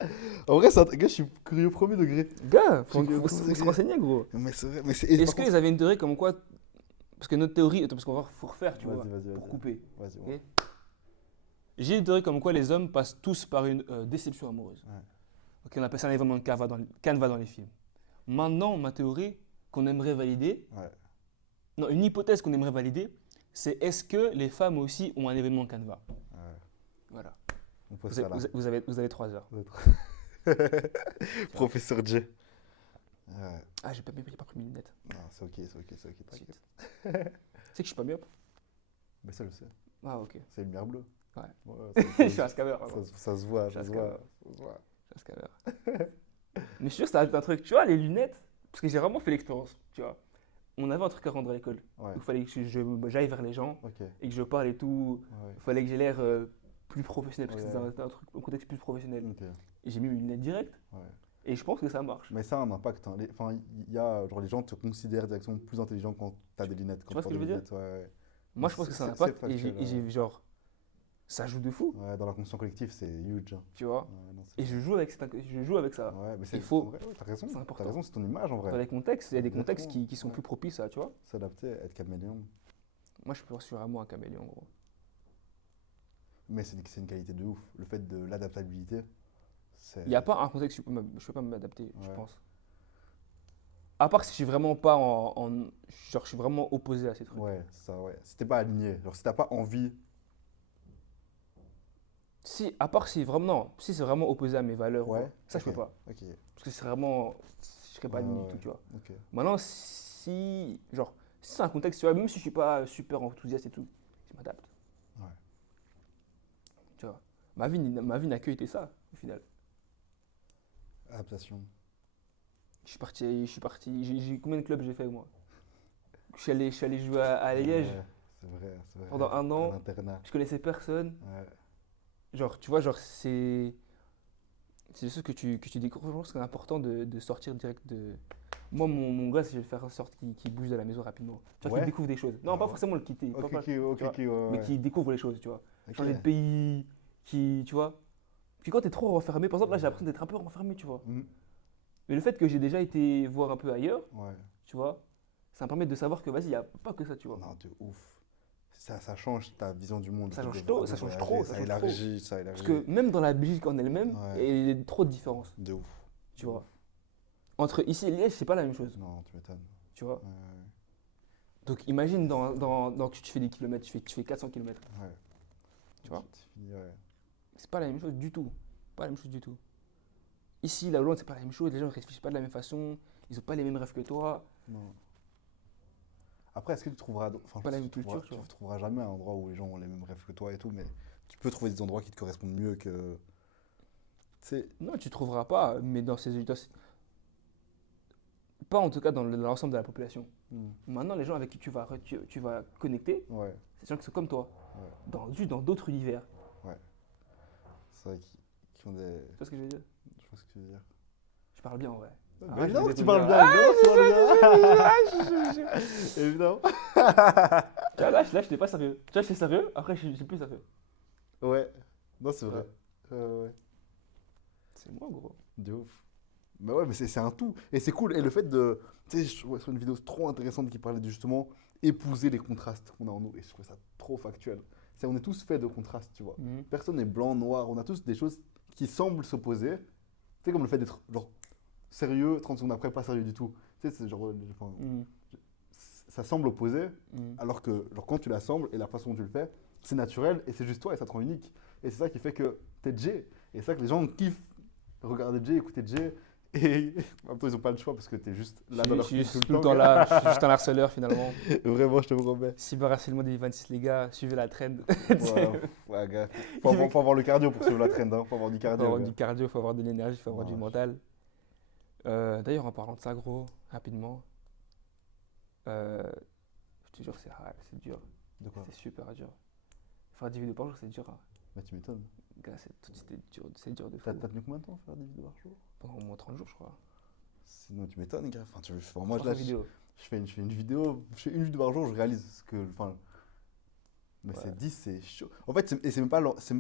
En vrai, gars, je suis curieux au premier degré. Gars, Je suis curieux au faut premier se degré. renseigner, gros. Mais c'est vrai, mais c'est. Est-ce qu'ils avaient une théorie comme quoi. Parce que notre théorie. Attends, parce qu'on va faut refaire, tu vois. Vas-y, Pour couper. Vas-y, Ok. J'ai une théorie comme quoi les hommes passent tous par une déception amoureuse. Ouais. Ok, on appelle ça un événement de Canva dans les films. Maintenant, ma théorie qu'on aimerait valider, Ouais. non, une hypothèse qu'on aimerait valider, c'est est-ce que les femmes aussi ont un événement Canva? Ouais. Voilà. On pose Vous, ça là. vous avez 3 heures. Professeur J. Ouais. Ah, j'ai pas pris mes lunettes. Non, c'est ok, t'inquiète. Tu sais que je suis pas myope? Mais ça, je sais. Ah, ok. C'est une lumière bleue. Ouais. Ça, Je suis un scammer. ça se voit, Je suis ça un se voit. scammer. Je suis un scammer. Mais je suis sûr que ça ajoute un truc. Tu vois, les lunettes, parce que j'ai vraiment fait l'expérience, tu vois. On avait un truc à rendre à l'école. Ouais. Il fallait que j'aille vers les gens Ok. et que je parle et tout. Ouais. Il fallait que j'ai l'air plus professionnel, parce que Ouais. c'était un truc, un contexte plus professionnel. Ok. Et j'ai mis mes lunettes directes Ouais. et je pense que ça marche. Mais ça a un impact. Hein. Enfin, il y a, genre, les gens te considèrent directement plus intelligent quand t'as des lunettes. Quand vois ce t'as que je des veux dire? lunettes, ouais. Moi, je pense que ça a un C'est impact et factuel, j'ai genre, ça joue de fou, Ouais, dans l'inconscient collectif, c'est huge. Hein. tu vois. Ouais, non, c'est- Et je joue avec ça. Ouais, mais c'est faut- en vrai, ouais, t'as raison. c'est important. T'as raison, c'est ton image en vrai. Dans les contextes, il y a des contextes Exactement. qui sont Ouais. plus propices à, tu vois. S'adapter, être caméléon. Moi, je pense que je suis vraiment un caméléon, gros. Mais c'est une qualité de ouf. Le fait de l'adaptabilité, c'est. Il n'y a pas un contexte, je peux pas m'adapter, je Ouais. pense. À part si je suis vraiment pas genre, je suis vraiment opposé à ces trucs. Ouais, c'est ça, ouais. Si t'es pas aligné, genre si t'as pas envie. Si, à part si vraiment, non, si c'est vraiment opposé à mes valeurs, Ouais, ça ok. je peux pas. Ok. Parce que c'est vraiment, je serais pas aligné Ouais, du tout, tu vois. Ok. Maintenant, si, genre, si c'est un contexte, tu vois, même si je suis pas super enthousiaste et tout, je m'adapte. Ouais. Tu vois. Ma vie n'a que été ça, au final. Adaptation. Combien de clubs j'ai fait, moi? Je suis allé jouer à Liège Ouais, c'est vrai, c'est vrai. pendant un an, Un internat. je connaissais personne. Ouais. Genre, tu vois, genre, c'est des choses que tu découvres. Je pense que c'est important de sortir direct de. Moi, mon gars, je vais le faire en sorte qu'il bouge de la maison rapidement. Tu vois, Ouais. qu'il découvre des choses. Non, Ah pas ouais. forcément le quitter, Ok, pas- ok, tu ok, vois, ok, ouais, mais ouais. qu'il découvre les choses, tu vois. Ok. Changer de pays, tu vois. Puis quand t'es trop renfermé, par exemple, là, j'ai l'impression d'être un peu renfermé, tu vois. Mhm. Mais le fait que j'ai déjà été voir un peu ailleurs, Ouais. tu vois, ça me permet de savoir que, vas-y, il n'y a pas que ça, tu vois. Non, de ouf. Ça change ta vision du monde. Ça le change fait trop, de ça change voyager, trop, ça Ça change élargit, ça élargit. Parce que même dans la Belgique en elle-même, Ouais. il y a trop de différences, De ouf. tu vois. Entre ici et Liège, c'est pas la même chose, Non, tu m'étonnes. tu vois. Ouais. Donc imagine que tu fais des kilomètres, tu fais 400 kilomètres. Ouais. Tu vois. C'est fini, ouais. C'est pas la même chose du tout. Pas la même chose du tout. Ici, la Hollande, c'est pas la même chose. Les gens ne réfléchissent pas de la même façon. Ils ont pas les mêmes rêves que toi. Non. Après, est-ce que tu trouveras. Enfin, Pas la je même pense que culture, tu vois. tu trouveras jamais un endroit où les gens ont les mêmes rêves que toi et tout, mais tu peux trouver des endroits qui te correspondent mieux que. Tu sais. Non, tu trouveras pas, mais pas en tout cas dans l'ensemble de la population. Maintenant, les gens avec qui tu vas connecter, Ouais, c'est des gens qui sont comme toi, ouais. juste dans d'autres univers. C'est vrai qui ont des. Tu vois ce que je veux dire? Je vois ce que tu veux dire. Je parle bien en vrai. Bah, je évidemment vais que tu découvrir. parles bien, évidemment que tu parles bien. Évidemment. Tu vois, là, je n'étais pas sérieux. Tu vois, j'étais sérieux, après, je suis plus sérieux. Ouais. Non, c'est vrai. Ouais. C'est moi, gros. De ouf. Bah ouais, mais c'est un tout. Et c'est cool. Et le fait de. Tu sais, je trouvais sur une vidéo trop intéressante qui parlait de justement épouser les contrastes qu'on a en nous. Et je trouvais ça trop factuel. On est tous faits de contrastes, tu vois. Personne n'est blanc, noir. On a tous des choses qui semblent s'opposer. Tu sais, comme le fait d'être genre sérieux, 30 secondes après, pas sérieux du tout. Tu sais, c'est genre. Enfin, ça semble opposé, alors que genre, quand tu l'assembles et la façon dont tu le fais, c'est naturel et c'est juste toi et ça te rend unique. Et c'est ça qui fait que t'es Jay. Et c'est ça que les gens kiffent regarder Jay, écouter Jay. Et en même temps, ils ont pas le choix parce que t'es juste là dans Je leur suis feed juste tout le temps. là, je suis juste un harceleur finalement. Vraiment, je te promets. Cyberharcèlement des 26 les gars, suivez la trend. Ouais, ouais, gars. Faut avoir le cardio pour suivre la trend, hein. Faut avoir du Il faut cardio, avoir gars. du cardio, il faut avoir de l'énergie, il faut avoir du Ouais. mental. D'ailleurs, en parlant de ça, gros, rapidement, euh, je te jure, c'est dur. De quoi? C'est super dur. Faire 10 vidéos par jour, c'est dur, hein. Bah, tu m'étonnes. Gars, c'est dur de fou. T'as tenu combien de temps à faire 10 vidéos par jour? Pendant au moins 30 jours, je crois. Sinon, tu m'étonnes, gars. Enfin, moi, 300 vidéos. je fais une vidéo par jour, je réalise ce que. Enfin, mais Ouais. c'est 10, c'est chaud. En fait, c'est même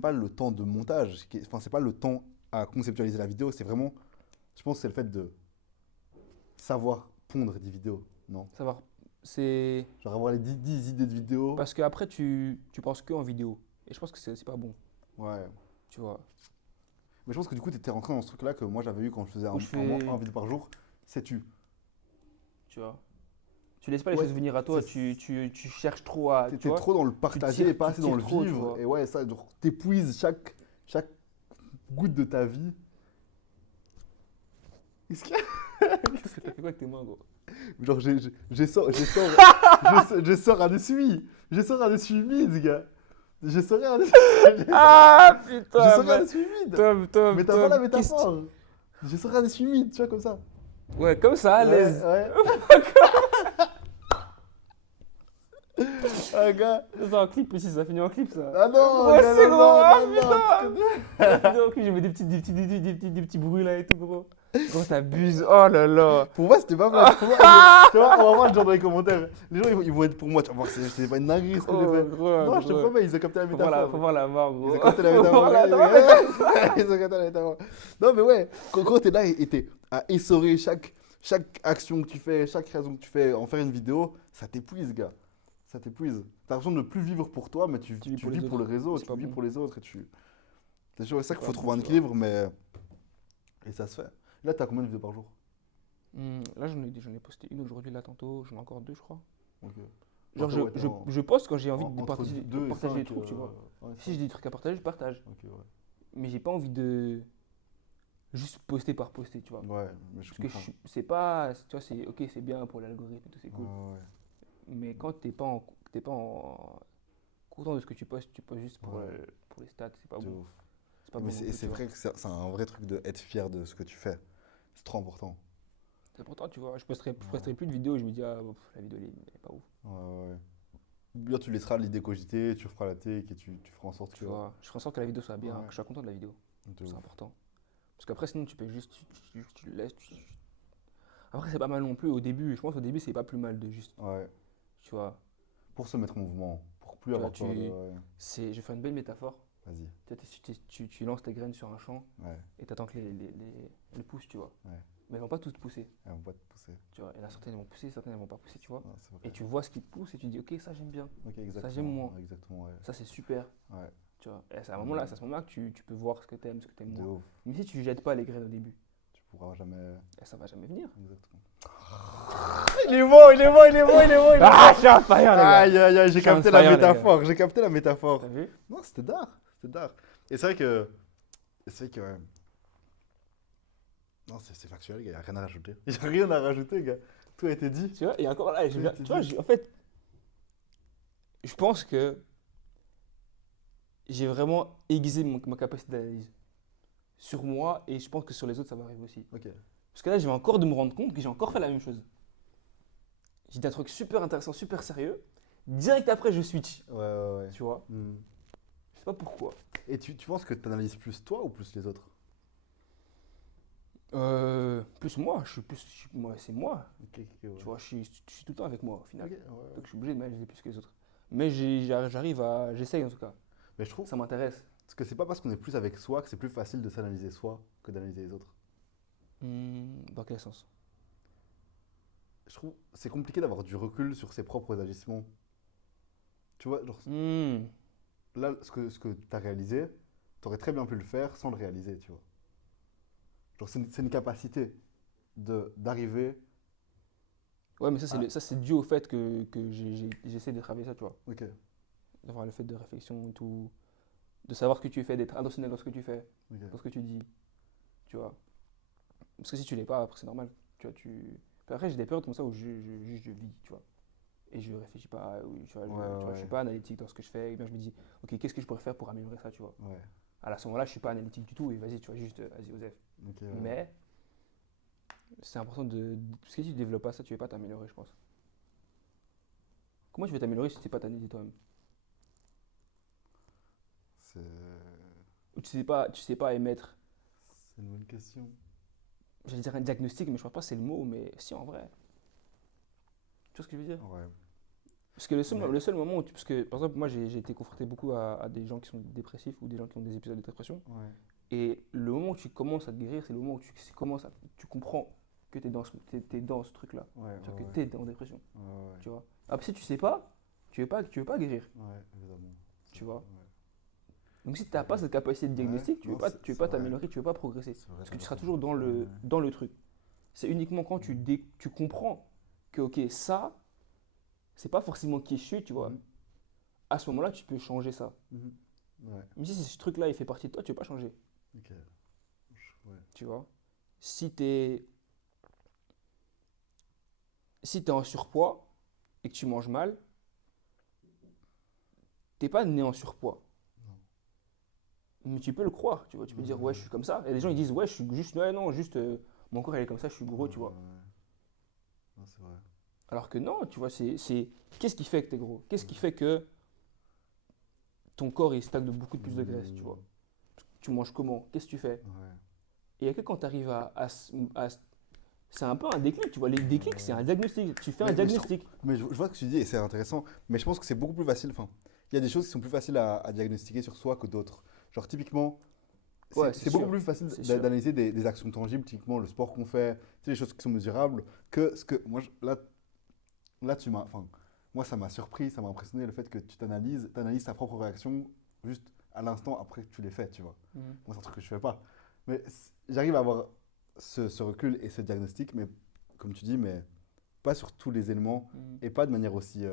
pas le temps de montage. Enfin, c'est pas le temps à conceptualiser la vidéo. C'est vraiment. Je pense que c'est le fait de savoir pondre des vidéos. Non? Savoir, c'est. Genre avoir les 10 idées de vidéos. Parce qu'après, tu penses que en vidéo. Et je pense que c'est pas bon, Ouais. tu vois. Mais je pense que du coup, tu étais rentré dans ce truc-là que moi j'avais eu quand je faisais Où je fais- un vidéo par jour. C'est tu. Tu vois. Tu laisses pas les Ouais, choses venir à toi, tu cherches trop à. Tu T'étais vois. trop dans le partager tires- et pas tu assez dans tires le trop, tu vivre. vois. Et ouais, ça, genre, t'épuises chaque goutte de ta vie. Qu'est-ce qu'il y a? Qu'est-ce que t'as fait quoi avec tes mains, gros? Genre, je sors un essuie. Je sors un essuie vide, gars. Je sors un essuie Ah Je putain, sors un essuie vide. Tom, Mais t'as pas la métaphore. Je sors un essuie vide, tu vois, comme ça. Ouais, comme ça, à l'aise. Ouais. Ah, gars. C'est un clip aussi, ça finit en clip ça. Ah non, Ouais, non, c'est non, gros, ah, non, non. La vidéo, ok, je mets des petits bruits là et tout, gros. Gros, t'abuses, oh là là. Pour moi, c'était pas mal. Pour moi, tu vois, on va voir le genre dans les commentaires. Les gens, ils vont être pour moi. Tu vas voir, c'est pas une dinguerie ce que j'ai Oh, fait. gros, Non, je te gros. promets, ils ont capté la Faut voir métaphore. faut voir la mort, gros. Ils ont capté la Faut métaphore. voir la mort. Ils ont capté la métaphore. Non, mais ouais, quand t'es là et t'es à essorer chaque action que tu fais, chaque raison que tu fais, en faire une vidéo, ça t'épuise, gars. Ça t'épuise. T'as l'impression de ne plus vivre pour toi, mais tu Tu vis pour vis les pour le autres. réseau, C'est tu pas vis bon. pour les autres et tu. C'est sûr, c'est ça C'est qu'il pas faut bon, trouver un tu vois. équilibre, mais. Et ça se fait. Là, t'as combien de vidéos par jour? Là, j'en ai posté une aujourd'hui, là, tantôt. J'en ai encore deux, je crois. Ok. Genre, Ouais, t'es en- je poste quand j'ai envie de entre partager, 2 et partager des 5, trucs, tu vois. ouais, Si j'ai des trucs à partager, je partage. Ok, ouais. Mais j'ai pas envie de juste poster par poster, tu vois. Ouais, mais je Parce que comprends. c'est pas, tu vois, c'est ok, c'est bien pour l'algorithme et tout, c'est cool. Ouais, Mais quand t'es pas en content de ce que tu postes juste pour, Ouais. pour les stats, c'est pas de bon. ouf. C'est pas Mais bon. non plus, c'est tu vois. vrai que c'est un vrai truc de être fier de ce que tu fais. C'est trop important. C'est important, tu vois. Je posterai plus de vidéos et je me dis, ah, la vidéo, elle est pas ouf. Ouais, ouais. Bien, tu laisseras l'idée cogiter, tu feras la take et tu feras en sorte Tu que. vois, je ferai en sorte que la vidéo soit bien, Ouais. que je sois content de la vidéo. De C'est ouf. important. Parce qu'après, sinon, tu peux juste, tu le laisses. Après, c'est pas mal non plus au début. Je pense qu'au début, c'est pas plus mal de juste, Ouais. tu vois. Pour se mettre en mouvement, pour plus Tu avoir vois, peur de. tu- Ouais. Je vais faire une belle métaphore. Vas-y. Tu lances tes graines sur un champ Ouais. et t'attends que elles poussent, tu vois. Ouais. Mais elles vont pas toutes pousser, Et on va te pousser. tu vois. Et là, certaines vont pousser, certaines elles vont pas pousser, tu vois. Ouais, c'est vrai. Et tu vois ce qui pousse et tu dis, ok, ça j'aime bien, Ok, exactement. j'aime moins. Exactement, ouais. ça c'est super, Ouais. tu vois. Et c'est à ce moment-là que tu peux voir ce que t'aimes De moins. ouf. Mais si tu jettes pas les graines au début, Tu pourras jamais. ça va jamais venir. Exactement. Il est bon, il est bon, il est bon, il est bon. Ah, je suis un fire, les gars. Aïe, aïe, aïe, j'ai Je suis un capté la fire, les gars. métaphore. J'ai capté la métaphore. T'as vu? Non, c'était d'art. C'était d'art. Et c'est vrai que. Ouais. Non, c'est factuel, gars. Il n'y a rien à rajouter. Il n'y a rien à rajouter, gars. Tout a été dit. Tu vois, et encore là, Oui, tu vois, en fait, je pense que j'ai vraiment aiguisé ma capacité d'analyse sur moi et je pense que sur les autres, ça va arriver aussi. Ok. Parce que là, je viens encore de me rendre compte que j'ai encore fait la même chose. J'ai dit un truc super intéressant, super sérieux. Direct après, je switch, Ouais, ouais, ouais. tu vois. Hmm. Je sais pas pourquoi. Et tu penses que tu analyses plus toi ou plus les autres? Plus moi, moi, c'est moi. Ok, ouais. Tu vois, je suis tout le temps avec moi au final. Ok, ouais. Donc je suis obligé de m'analyser plus que les autres. Mais j'essaye en tout cas. Mais je trouve Ça m'intéresse. que c'est pas parce qu'on est plus avec soi que c'est plus facile de s'analyser soi que d'analyser les autres. Dans quel sens? Je trouve c'est compliqué d'avoir du recul sur ses propres agissements. Tu vois, genre, là, ce que tu as réalisé, tu aurais très bien pu le faire sans le réaliser, tu vois. Genre, c'est une capacité d'arriver. Ouais, mais ça c'est dû au fait que j'essaie de travailler ça, tu vois. Ok, D'avoir le fait de réflexion, tout. De savoir ce que tu fais, d'être intentionnel dans ce que tu fais, ok. dans ce que tu dis. Tu vois. Parce que si tu l'es pas, après c'est normal. Tu vois, après, j'ai des périodes comme ça où je vis, tu vois. Et je réfléchis pas, oui, tu vois, Ouais, tu vois, je suis ouais, pas analytique dans ce que je fais. Et bien, je me dis, ok, qu'est-ce que je pourrais faire pour améliorer ça, tu vois. ouais. À ce moment-là, je suis pas analytique du tout et vas-y, tu vois, juste, vas-y, Osef. Ok, ouais. Mais c'est important parce que si tu développes pas ça, tu vas pas t'améliorer, je pense. Comment tu veux t'améliorer si tu sais pas t'analyser toi-même? C'est Ou tu sais pas émettre, c'est une bonne question. j'allais dire un diagnostic, mais je pense pas que c'est le mot, mais si en vrai. Tu vois ce que je veux dire? Ouais. Parce que Mais, le seul moment où parce que par exemple, moi j'ai été confronté beaucoup à des gens qui sont dépressifs ou des gens qui ont des épisodes de dépression. ouais. Et le moment où tu commences à te guérir, c'est le moment où tu comprends que t'es dans ce truc-là. Ouais, Tu vois, ouais, que ouais. t'es en dépression. Ouais, ouais. Tu vois. Après, si tu sais pas, tu veux pas guérir. Ouais, évidemment. Tu vois. Ouais. Donc si tu C'est n'as pas vrai. cette capacité de Ouais, diagnostic, non, tu veux c'est pas vrai. t'améliorer, tu veux pas progresser. C'est vrai, Parce t'as que tu seras raison. toujours Ouais. dans le truc. C'est uniquement quand Mhm. tu comprends que, ok, ça, c'est pas forcément qui je suis, tu vois. Mhm. À ce moment-là, tu peux changer ça. Mhm. Ouais, Mais si ce truc-là, il fait partie de toi, tu veux pas changer. ok. Ouais. Tu vois. Si t'es si t'es en surpoids et que tu manges mal, t'es pas né en surpoids. Non. Mais tu peux le croire, tu vois. Tu peux dire, ouais, je suis comme ça. Et les gens, ils disent, ouais, je suis juste, ouais, non, juste, mon corps, il est comme ça, je suis gros, tu vois. Non, c'est vrai. Alors que non, tu vois, qu'est-ce qui fait que t'es gros? Qu'est-ce qui fait que ton corps, il stagne de beaucoup plus de graisse, tu vois? Mhm. Tu manges comment? Qu'est-ce que tu fais? Ouais. Et il n'y a que quand tu arrives c'est un peu un déclic, tu vois. Les déclics, c'est Ouais. un diagnostic. Tu fais un Mais diagnostic. je vois ce que tu dis et c'est intéressant. Mais je pense que c'est beaucoup plus facile. Enfin, il y a des choses qui sont plus faciles à diagnostiquer sur soi que d'autres. Genre, typiquement, Ouais, c'est c'est beaucoup sûr. plus facile C'est sûr. d'analyser des actions tangibles, typiquement le sport qu'on fait, tu sais, les choses qui sont mesurables, que ce que. Là tu m'as. Enfin, moi, ça m'a surpris, ça m'a impressionné le fait que tu t'analyses ta propre réaction juste à l'instant après que tu l'aies fait, tu vois. Mhm. Moi, c'est un truc que je fais pas. Mais j'arrive à avoir ce recul et ce diagnostic, mais comme tu dis, mais pas sur tous les éléments Mhm. et pas de manière aussi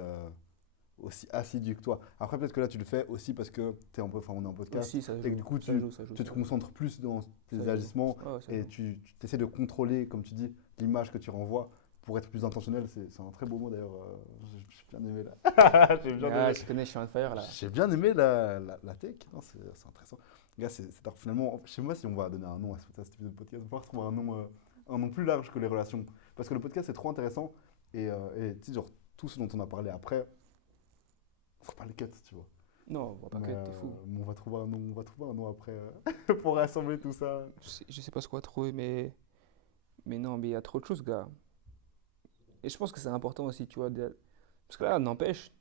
assidue que toi. Après, peut-être que là, tu le fais aussi parce que on est en podcast Aussi, ça et que joue. du coup, Ça joue, ça joue, tu te ça joue. concentres plus dans tes Ça joue. agissements Ouais, ça et joue. tu essaies de contrôler, comme tu dis, l'image que tu renvoies pour être plus intentionnel. C'est un très beau mot d'ailleurs. J'ai bien aimé là. J'ai bien Ah, aimé. je connais, je suis un fire là. J'ai bien aimé la tech. Non, c'est intéressant. Gars, finalement, je sais pas si on va donner un nom à cet épisode de podcast. On va falloir trouver un nom plus large que les relations. Parce que le podcast, c'est trop intéressant. Et tu sais, genre, tout ce dont on a parlé après, faut pas les cut, tu vois. Non, on va pas que, t'es fou. Mais on va trouver un nom après pour rassembler tout ça. Je sais pas ce qu'on va trouver, mais non, mais il y a trop de choses, gars. Et je pense que c'est important aussi, tu vois. Parce que là, n'empêche,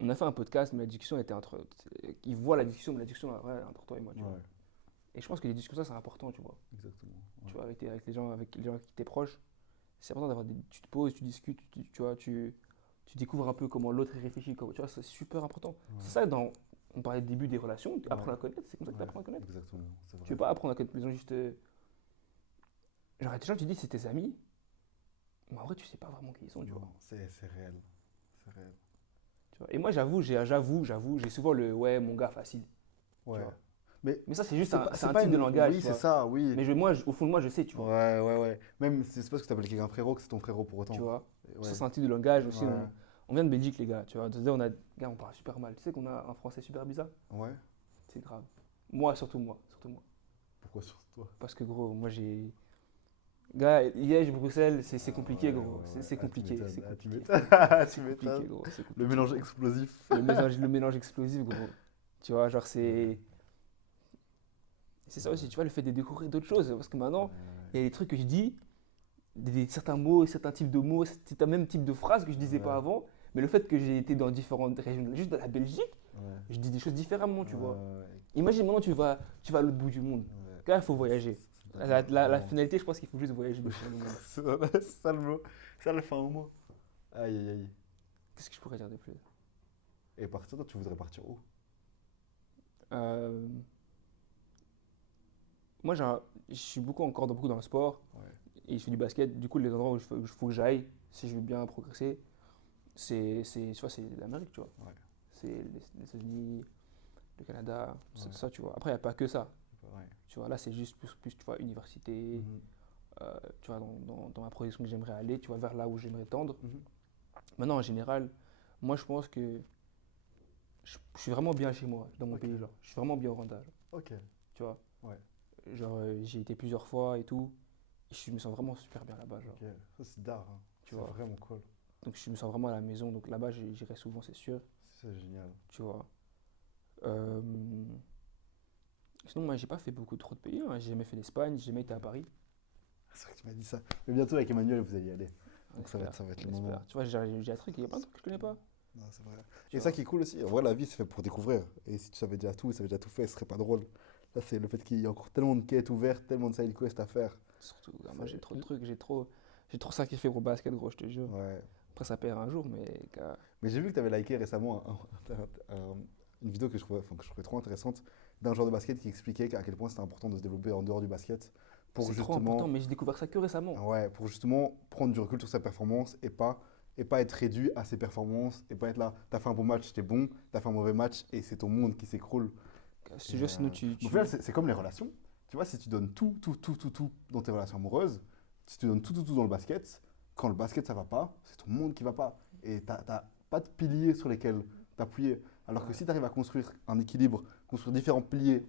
on a fait un podcast, mais la discussion était entre. Ils voient la discussion, mais la discussion, ouais, entre toi et moi, tu vois. Ouais, Et je pense que les discussions, ça, c'est important, tu vois. exactement. Tu Ouais. vois, avec les gens qui t'es proche, c'est important tu te poses, tu discutes, tu vois, tu découvres un peu comment l'autre réfléchit, tu vois, c'est super important. C'est Ouais, ça, on parlait au début des relations, ouais, apprendre à connaître, c'est comme ça que tu ouais, apprends à connaître. exactement, c'est Tu vrai. veux pas apprendre à connaître les gens juste. Genre, il y a des gens, tu dis c'est tes amis, mais en vrai, tu sais pas vraiment qui ils sont, tu vois. Non, c'est réel. C'est réel. Tu vois. Et moi, j'avoue, j'ai souvent le ouais, mon gars, facile, tu Ouais. vois. Mais Mais ça, c'est juste c'est c'est un pas type de une. langage, Oui, tu c'est vois. ça, oui. Mais moi, au fond de moi, je sais, tu vois. Ouais, ouais, ouais. Même, c'est pas parce que t'appelles quelqu'un frérot que c'est ton frérot pour Tu autant. vois. Ça, Ouais. c'est un type de langage aussi. Ouais. On vient de Belgique, les gars, tu vois. Gars, on parle super mal. Tu sais qu'on a un français super bizarre. Ouais. C'est grave. Moi, surtout moi. Surtout moi. Pourquoi sur toi? Parce que gros, moi j'ai. Gars, Liège, Bruxelles, c'est Ah compliqué, ouais, gros. ouais, ouais. C'est Ah, tu compliqué. m'étonnes. C'est Ah, tu compliqué. m'étonnes. Ah, tu C'est compliqué, m'étonnes. gros. C'est Le compliqué, mélange gros. explosif. Le mélange explosif, gros. Tu vois, genre, Ouais, c'est ça aussi, tu vois, le fait de découvrir d'autres choses. Parce que maintenant, ouais, il y a des trucs que je dis, certains mots, certains types de mots, certains même types de phrases que je disais pas ouais, avant. Mais le fait que j'ai été dans différentes régions, juste dans la Belgique, ouais, je dis des choses différemment, tu vois. ouais, Imagine maintenant, tu vas à l'autre bout du monde. ouais. Là, il faut voyager. C'est dingue, La vraiment. finalité, je pense qu'il faut juste voyager de faire le monde. C'est ça le mot. Ça le fin au mot. Aïe, aïe, aïe. Qu'est-ce que je pourrais dire de plus? Et partir, toi, tu voudrais partir où? Euh, Moi, je suis encore beaucoup dans le sport Ouais, et je fais du basket. Du coup, les endroits où il faut que j'aille, si je veux bien progresser, tu vois, c'est l'Amérique, tu vois. ouais, C'est les États-Unis, le Canada, ouais, ça, tu vois. Après, il n'y a pas que ça. ouais. Tu vois, là, c'est juste plus, tu vois, université, Mhm. tu vois, dans ma progression que j'aimerais aller, tu vois, vers là où j'aimerais tendre. Mhm. Maintenant, en général, moi, je pense que je suis vraiment bien chez moi, dans mon Ok. pays, genre. Je suis vraiment bien au Rwanda, genre, Ok. tu vois. Ouais. Genre, j'ai été plusieurs fois et tout. Et je me sens vraiment super bien là-bas, genre, Ok. Ça, c'est d'art, hein. tu C'est vois. vraiment cool. Donc, je me sens vraiment à la maison. Donc, là-bas, j'irai souvent, c'est sûr, C'est génial. tu vois. Euh, Sinon, moi, j'ai pas fait beaucoup trop de pays, hein. J'ai jamais fait l'Espagne, j'ai jamais été à Paris. C'est vrai que tu m'as dit ça. Mais bientôt, avec Emmanuel, vous allez y aller. On Donc espère, ça va être on le espère. moment. Tu vois, j'ai un truc, il y a plein de trucs que je connais pas, Non, c'est vrai. tu Et ça vois. qui est cool aussi, en vrai, la vie, c'est fait pour découvrir. Et si tu savais déjà tout, ça savais déjà tout fait, ce serait pas drôle. Là, c'est le fait qu'il y a encore tellement de quêtes ouvertes, tellement de side quests à faire. Surtout, ah, moi, j'ai C'est- trop de trucs, j'ai trop sacrifié pour le basket, gros, je te jure. Ouais. Après, ça perd un jour, mais gars, Mais j'ai vu que tu avais liké récemment une vidéo que je trouvais trop intéressante d'un joueur de basket qui expliquait à quel point c'était important de se développer en dehors du basket pour c'est trop important, justement, mais j'ai découvert ça que récemment. ouais, pour justement prendre du recul sur sa performance et pas être réduit à ses performances et pas être là, t'as fait un bon match, t'es bon, t'as fait un mauvais match et c'est ton monde qui s'écroule. Je Et, te jure, sinon mais au final, c'est comme les relations. Tu vois, si tu donnes tout dans tes relations amoureuses, si tu donnes tout dans le basket, quand le basket ça va pas, c'est ton monde qui va pas. Et t'as pas de piliers sur lesquels t'appuyer. Alors que Ouais. si tu arrives à construire un équilibre, construire différents piliers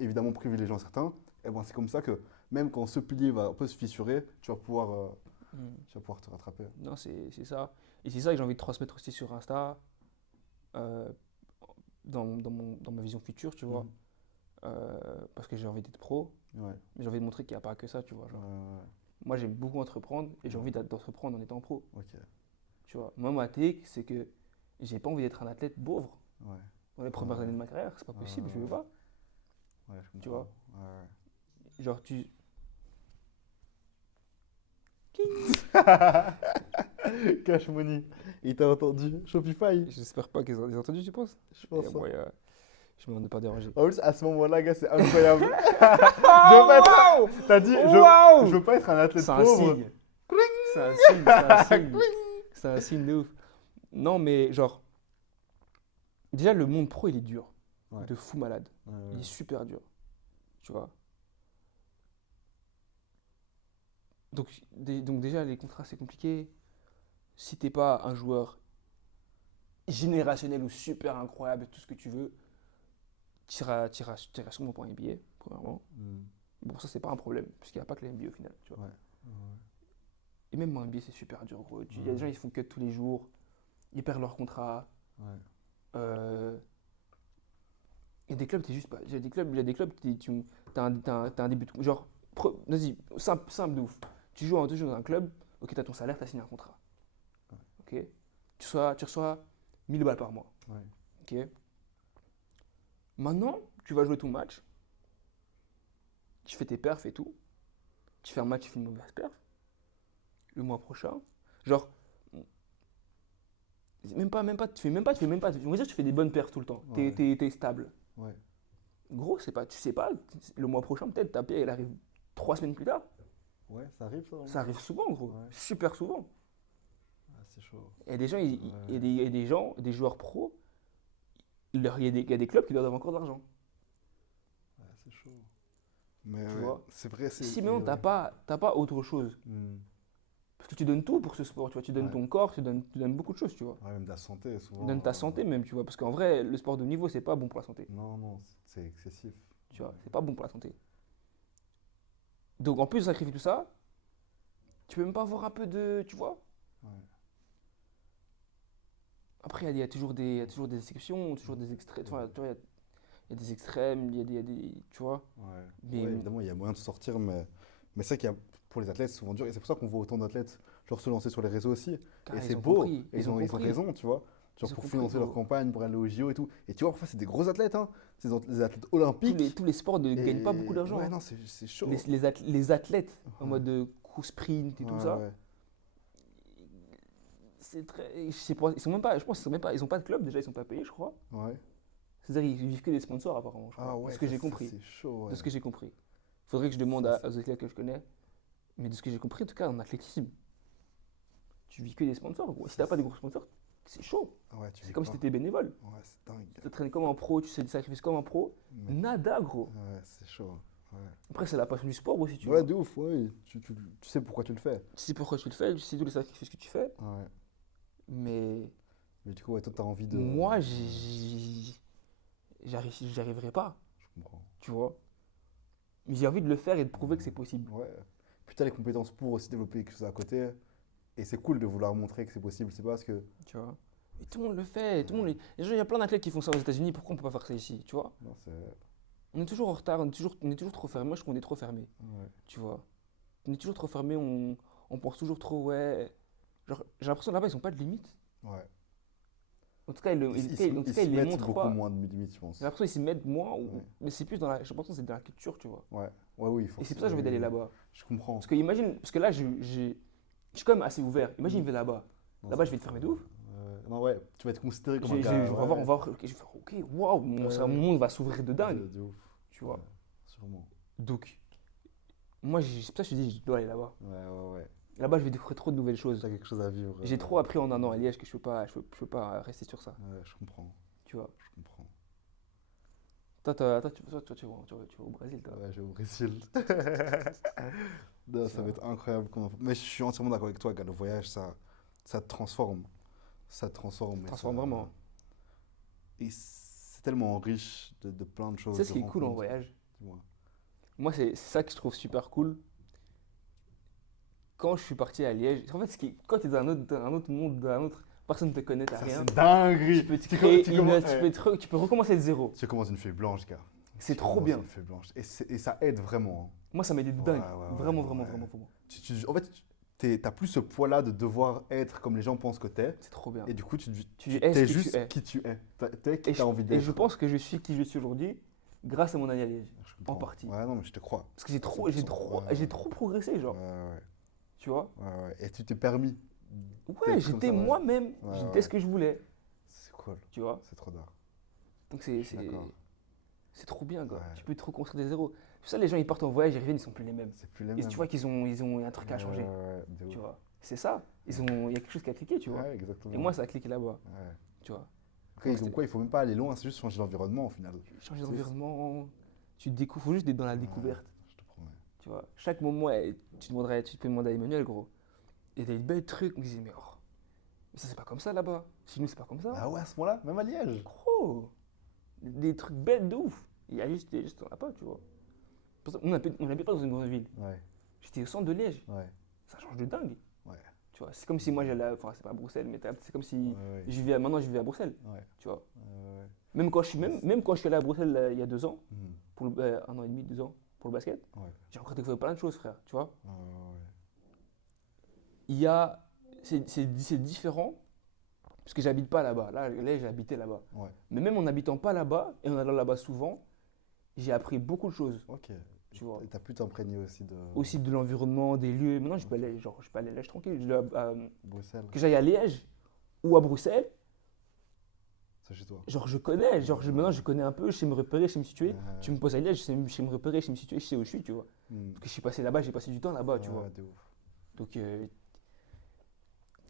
évidemment privilégiant certains, et ben c'est comme ça que même quand ce pilier va un peu se fissurer, Hmm. tu vas pouvoir te rattraper. Non, c'est ça. Et c'est ça que j'ai envie de transmettre aussi sur Insta, euh, dans ma vision future, tu vois. Mhm. Parce que j'ai envie d'être pro, Ouais. mais j'ai envie de montrer qu'il n'y a pas que ça, tu vois. Genre. Ouais. Moi, j'aime beaucoup entreprendre et j'ai Ouais. envie d'entreprendre en étant pro, Ok. tu vois. Moi, ma take, c'est que j'ai pas envie d'être un athlète pauvre Ouais. dans les premières Ouais. années de ma carrière, c'est pas possible, je veux Ouais. pas, Ouais, je tu comprends. vois. Ouais. Genre, tu. Cash Money. Il t'a entendu. Shopify, J'espère pas qu'ils ont entendu, tu penses? je Il y a pense. moyen. Je m'en ai pas dérangé. En plus, à ce moment-là, gars, c'est incroyable. Je veux pas Oh, être. T'as dit, waouh! Waouh! je veux pas être un athlète C'est un pauvre. signe. C'est un signe, c'est un signe. C'est un signe de ouf. Non, mais genre, déjà, le monde pro, il est dur. Ouais. De fou malade. Ouais, Il est ouais. super dur. Tu vois. Donc déjà, les contrats, c'est compliqué. Si t'es pas un joueur générationnel ou super incroyable, tout ce que tu veux, t'iras sûrement pour un NBA, premièrement. Mm. Bon, ça, c'est pas un problème, puisqu'il n'y a pas que la NBA au final, tu vois. Ouais. Et même en NBA, c'est super dur, gros. Il y a Ouais. des gens, ils font cut tous les jours, ils perdent leur contrat. Ouais. Euh, Il y a des clubs, t'es juste pas. Il y a des clubs, t'as un début de. Genre, vas-y, simple de ouf. Tu joues dans un club, ok, t'as ton salaire, t'as signé un contrat. Ouais. Ok. Tu reçois 1000 balles par mois. Ouais. Ok. Maintenant, tu vas jouer ton match, tu fais tes perfs et tout. Tu fais un match, tu fais une mauvaise perf. Le mois prochain, genre, tu fais même pas. On va dire que tu fais des bonnes perfs tout le temps. T'es, Ouais. t'es, t'es stable. Ouais. Gros, tu sais pas, le mois prochain, peut-être, ta paie, elle arrive 3 semaines plus tard. Ouais, ça arrive ça, Ça vraiment. arrive souvent, gros. Ouais. Super souvent. Ah, c'est chaud. Il y a des gens, Ouais. il y a des gens, des joueurs pros, il y a des clubs qui leur donnent encore de l'argent. Ouais, c'est chaud. Mais Tu ouais, vois. c'est vrai, Si maintenant, t'as ouais. pas autre chose, Mm. parce que tu donnes tout pour ce sport, tu vois, tu donnes Ouais. ton corps, tu donnes beaucoup de choses, tu vois. Ouais, même de la santé, Tu donnes ta souvent. santé même, tu vois, parce qu'en vrai, le sport de haut niveau, c'est pas bon pour la santé, Non, c'est excessif. tu vois, c'est pas bon pour la santé. Donc en plus de sacrifier tout ça, tu peux même pas avoir un peu de, tu vois. Ouais. Après, il y a toujours des exceptions, toujours des extrêmes, enfin, tu vois, il y a des extrêmes, il y a des, tu vois. Ouais. Mais Ouais, évidemment, il y a moyen de sortir, mais c'est vrai qu'il y a, pour les athlètes, c'est souvent dur. Et c'est pour ça qu'on voit autant d'athlètes genre, se lancer sur les réseaux aussi. Et car c'est ils ont beau. compris, Et ils ont ils ont compris, raison, tu vois. Genre ils ont pour compris, financer leur gros. campagne, pour aller au JO et tout. Et tu vois, parfois, c'est des gros athlètes, hein. C'est des athlètes Tous les, olympiques. tous les sports ne gagnent pas beaucoup Et d'argent, ouais, hein. non, c'est chaud. Les athlètes en Ouais, mode course sprint et ouais, tout ça, ouais. c'est très. Je sais pas, ils sont même pas, je pense qu'ils sont même pas, ils ont pas de club déjà, ils sont pas payés, je crois. Ouais. C'est-à-dire ils vivent que des sponsors apparemment, je Ah crois, de ouais, ce que ça, j'ai compris. c'est chaud, De ouais. ce que j'ai compris. Faudrait que je demande Ça, aux athlètes que je connais, mais de ce que j'ai compris, en tout cas en athlétisme, tu vis que des sponsors, gros. Si ça, t'as pas de gros sponsors, c'est chaud. Ah ouais, tu C'est vis comme si pas. t'étais bénévole. Ouais, c'est dingue. Tu t'entraînes comme un pro, tu sais des sacrifices comme un pro. Mais- Nada, gros. Ouais, c'est chaud. Ouais. Après, c'est la passion du sport aussi, tu Ouais, vois. de ouf, ouais. Tu sais pourquoi tu le fais. Tu sais pourquoi tu le fais, tu sais tous les sacrifices que tu fais, Ouais. mais Mais du coup, ouais, toi, t'as envie de. moi, Ouais, j'y arriverai pas, je comprends. tu vois. J'ai envie de le faire et de prouver que c'est possible, Ouais. Puis t'as les compétences pour aussi développer quelque chose à côté. Et c'est cool de vouloir montrer que c'est possible. C'est pas parce que. tu vois. Et tout le monde le fait, tout le monde. Les gens, il y a plein d'athlètes qui font ça aux États-Unis, pourquoi on peut pas faire ça ici, tu vois. Non, c'est. On est toujours en retard, on est toujours trop fermé. Moi, je trouve qu'on est trop fermé, Ouais. tu vois. On est toujours trop fermé, on pense toujours trop, ouais. Genre, j'ai l'impression là-bas, ils ont pas de limite. Ouais. En tout cas, en tout Ils cas, se ils les mettent montrent beaucoup pas. moins de limites, je pense. J'ai l'impression qu'ils s'y mettent moins, Ouais. mais c'est plus dans la. J'ai l'impression que c'est dans la culture, tu vois. Ouais. Ouais, oui, Et c'est pour ça que j'ai envie oui, d'aller oui. là-bas. Je comprends. Parce que imagine, parce que là, je suis quand même assez ouvert. Imagine, je vais là-bas. Non, Là-bas, c'est- je vais te fermer de ouf. Non, ouais, tu vas être considéré comme Je un vais, gars. je vais Ouais, voir, ouais. ok, je vais faire, ok, waouh, mon Ouais. monde va s'ouvrir de dingue, De ouf. tu vois. Ouais, sûrement. Donc, moi, c'est pour ça que je te dis, je dois aller là-bas. Ouais, ouais, ouais. Là-bas, je vais découvrir trop de nouvelles choses. T'as quelque chose à vivre. J'ai trop appris en un an à Liège que je peux pas rester sur ça, Ouais, je comprends. tu vois. Je comprends. Toi, tu vas au Brésil, toi. Ouais, je vais au Brésil. Non, ça Ça. va être incroyable. Mais je suis entièrement d'accord avec toi, gars. Le voyage, ça te transforme. Ça te transforme. Transforme vraiment. Et c'est tellement riche de plein de Tu choses. sais ce de qui est cool en rencontres. voyage? Dis-moi. Moi, c'est ça que je trouve super cool. Quand je suis parti à Liège, en fait, quand tu es dans un autre monde, personne ne te connaît, t'as Ça, rien. c'est dinguerie. Tu peux te Tu créer tu commences- tu peux recommencer de zéro. tu commences une feuille blanche, gars. C'est Tu trop commences bien. une feuille blanche. Et ça aide vraiment. Hein. Moi, ça m'a aidé de Ouais, dingue. ouais, Vraiment, ouais, vraiment, ouais. vraiment, vraiment. En fait, t'as plus ce poids-là de devoir être comme les gens pensent que t'es. C'est trop bien. Et du coup, Tu es ce t'es que juste tu es. qui tu es. T'es qui Et t'as envie et d'être. je pense que je suis qui je suis aujourd'hui grâce à mon année à Liège. Je comprends. en partie. Ouais, non, mais je te crois. Parce que j'ai 100%, trop progressé, genre. Ouais, Tu vois? ouais. Et tu t'es permis. Ouais, d'être comme j'étais ça, ouais. moi-même. Ouais, J'étais ouais. ce que je voulais. C'est cool. Tu vois? C'est trop d'art. Donc Je suis d'accord. c'est trop bien, quoi. Ouais. Tu peux te reconstruire des zéros. C'est ça, les gens, ils partent en voyage, ils reviennent, ils sont plus les mêmes. C'est plus les Et mêmes. tu vois qu'ils ont un truc à changer. Ouais, de Tu ouf. vois? C'est ça. Il y a quelque chose qui a cliqué, tu vois. Ouais, exactement. Et moi, ça a cliqué là-bas, Ouais. tu vois. Après, Donc, comme quoi, il faut même pas aller loin, c'est juste changer d'environnement au final. changer d'environnement, tu te découvres, faut juste être dans la Ouais, découverte, je te promets. tu vois. Chaque moment, tu peux demander à Emmanuel, gros. Et des belles trucs, on me disait, mais ça c'est pas comme ça là-bas. Chez nous, c'est pas comme ça. Ah ouais, à ce moment-là, même à Liège. Gros, des trucs bêtes de ouf. Il y a juste, on a pas, tu vois. Pour ça, on n'habite pas dans une grande ville. Ouais, J'étais au centre de Liège. ouais, Ça change de dingue. ouais. Tu vois, c'est comme si moi enfin c'est pas à Bruxelles, mais c'est comme si Ouais, maintenant je vivais à Bruxelles, ouais. tu vois. Ouais. Même quand je suis allé à Bruxelles il y a 2 ans, Mhm. pour un an et demi, 2 ans, pour le basket, Ouais. j'ai encore découvert plein de choses, frère, tu vois. Ouais. Il y a, c'est différent, parce que j'habite pas là-bas. Là, j'ai habité là-bas. Ouais. Mais même en n'habitant pas là-bas, et en allant là-bas souvent, j'ai appris beaucoup de choses, Ok. tu vois. Et t'as pu t'imprégner aussi de Aussi de l'environnement, des lieux. Maintenant, je peux aller à Liège tranquille. Bruxelles. Que j'aille à Liège ou à Bruxelles, C'est chez toi. genre je connais, maintenant je connais un peu, je sais me repérer, je sais me situer. Ouais. Tu me poses à Liège, je sais me repérer, je sais me situer, je sais où je suis, tu vois. Mhm. Parce que je suis passé là-bas, j'ai passé du temps là-bas, tu Ouais, vois. de ouf. Donc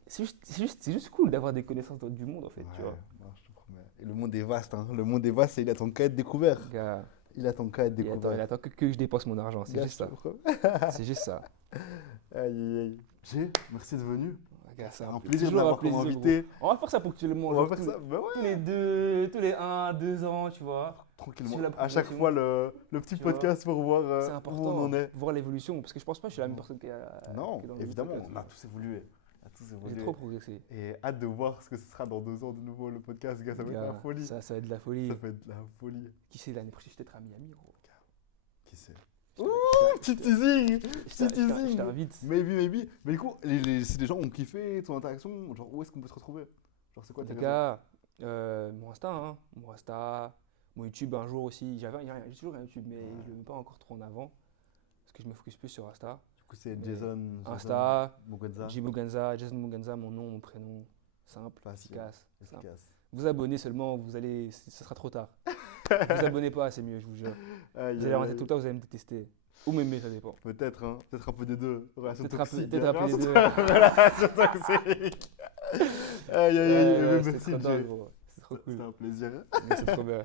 c'est juste cool d'avoir des connaissances du monde, en fait, tu Ouais, vois. non, je te promets. Et le monde est vaste, hein. Le monde est vaste et il attend qu'à être découvert. Gars, Il attend qu'à être il attend, découvert. il attend que je dépense mon argent, c'est Gars, juste je ça. te promets. C'est juste ça. Aïe, aïe, aïe. Merci de venir. Gars, c'est Un plaisir de toujours un l'avoir comme plaisir, invité. gros. On va faire ça ponctuellement, On genre va faire ça. Bah ouais. tous les 1, 2 ans, tu vois. Tranquillement. Sur la À chaque progression. fois, le petit Tu vois. podcast pour voir C'est où important, on en est. voir l'évolution, parce que je pense pas que je suis la même Non. personne Non, qui est dans le évidemment, podcast. on a tous évolué. On a tous J'ai évolué. trop progressé. Et hâte de voir ce que ce sera dans 2 ans de nouveau le podcast, gars. Ça va être Gars, la folie. ça va être de la folie. Ça va être la folie. Qui sait, l'année prochaine, je vais être à Miami, gros. Qui sait? Je Petit teasing! je Petit teasing! t'invite. Maybe. Mais du coup, si les gens ont kiffé ton interaction, genre où est-ce qu'on peut te retrouver? Genre c'est quoi tes Les réseaux? gars, mon Insta, hein. Mon Insta, mon YouTube un jour aussi. J'ai toujours un YouTube, mais je le mets pas encore trop en avant. Parce que je me focus plus sur Insta. Du coup, c'est Mais Jason Insta, Muguenza. Jason Muganza, mon nom, mon prénom. Simple, Facile. efficace. Simple. Efficace. Vous abonnez seulement, ça sera trop tard. Vous abonnez pas, c'est mieux, je vous jure. Aïe, Vous allez aïe, arrêter aïe. tout le temps, vous allez me détester. Ou m'aimer, ça dépend. Peut-être, hein. Peut-être un peu des deux. Relation Peut-être un peu- toxique. peut-être un peu des deux. Relation toxique. Aïe, aïe, aïe. Ouais, Merci, c'est trop Jay. dingue, gros. C'est trop cool. C'était un plaisir. Mais c'est trop bien.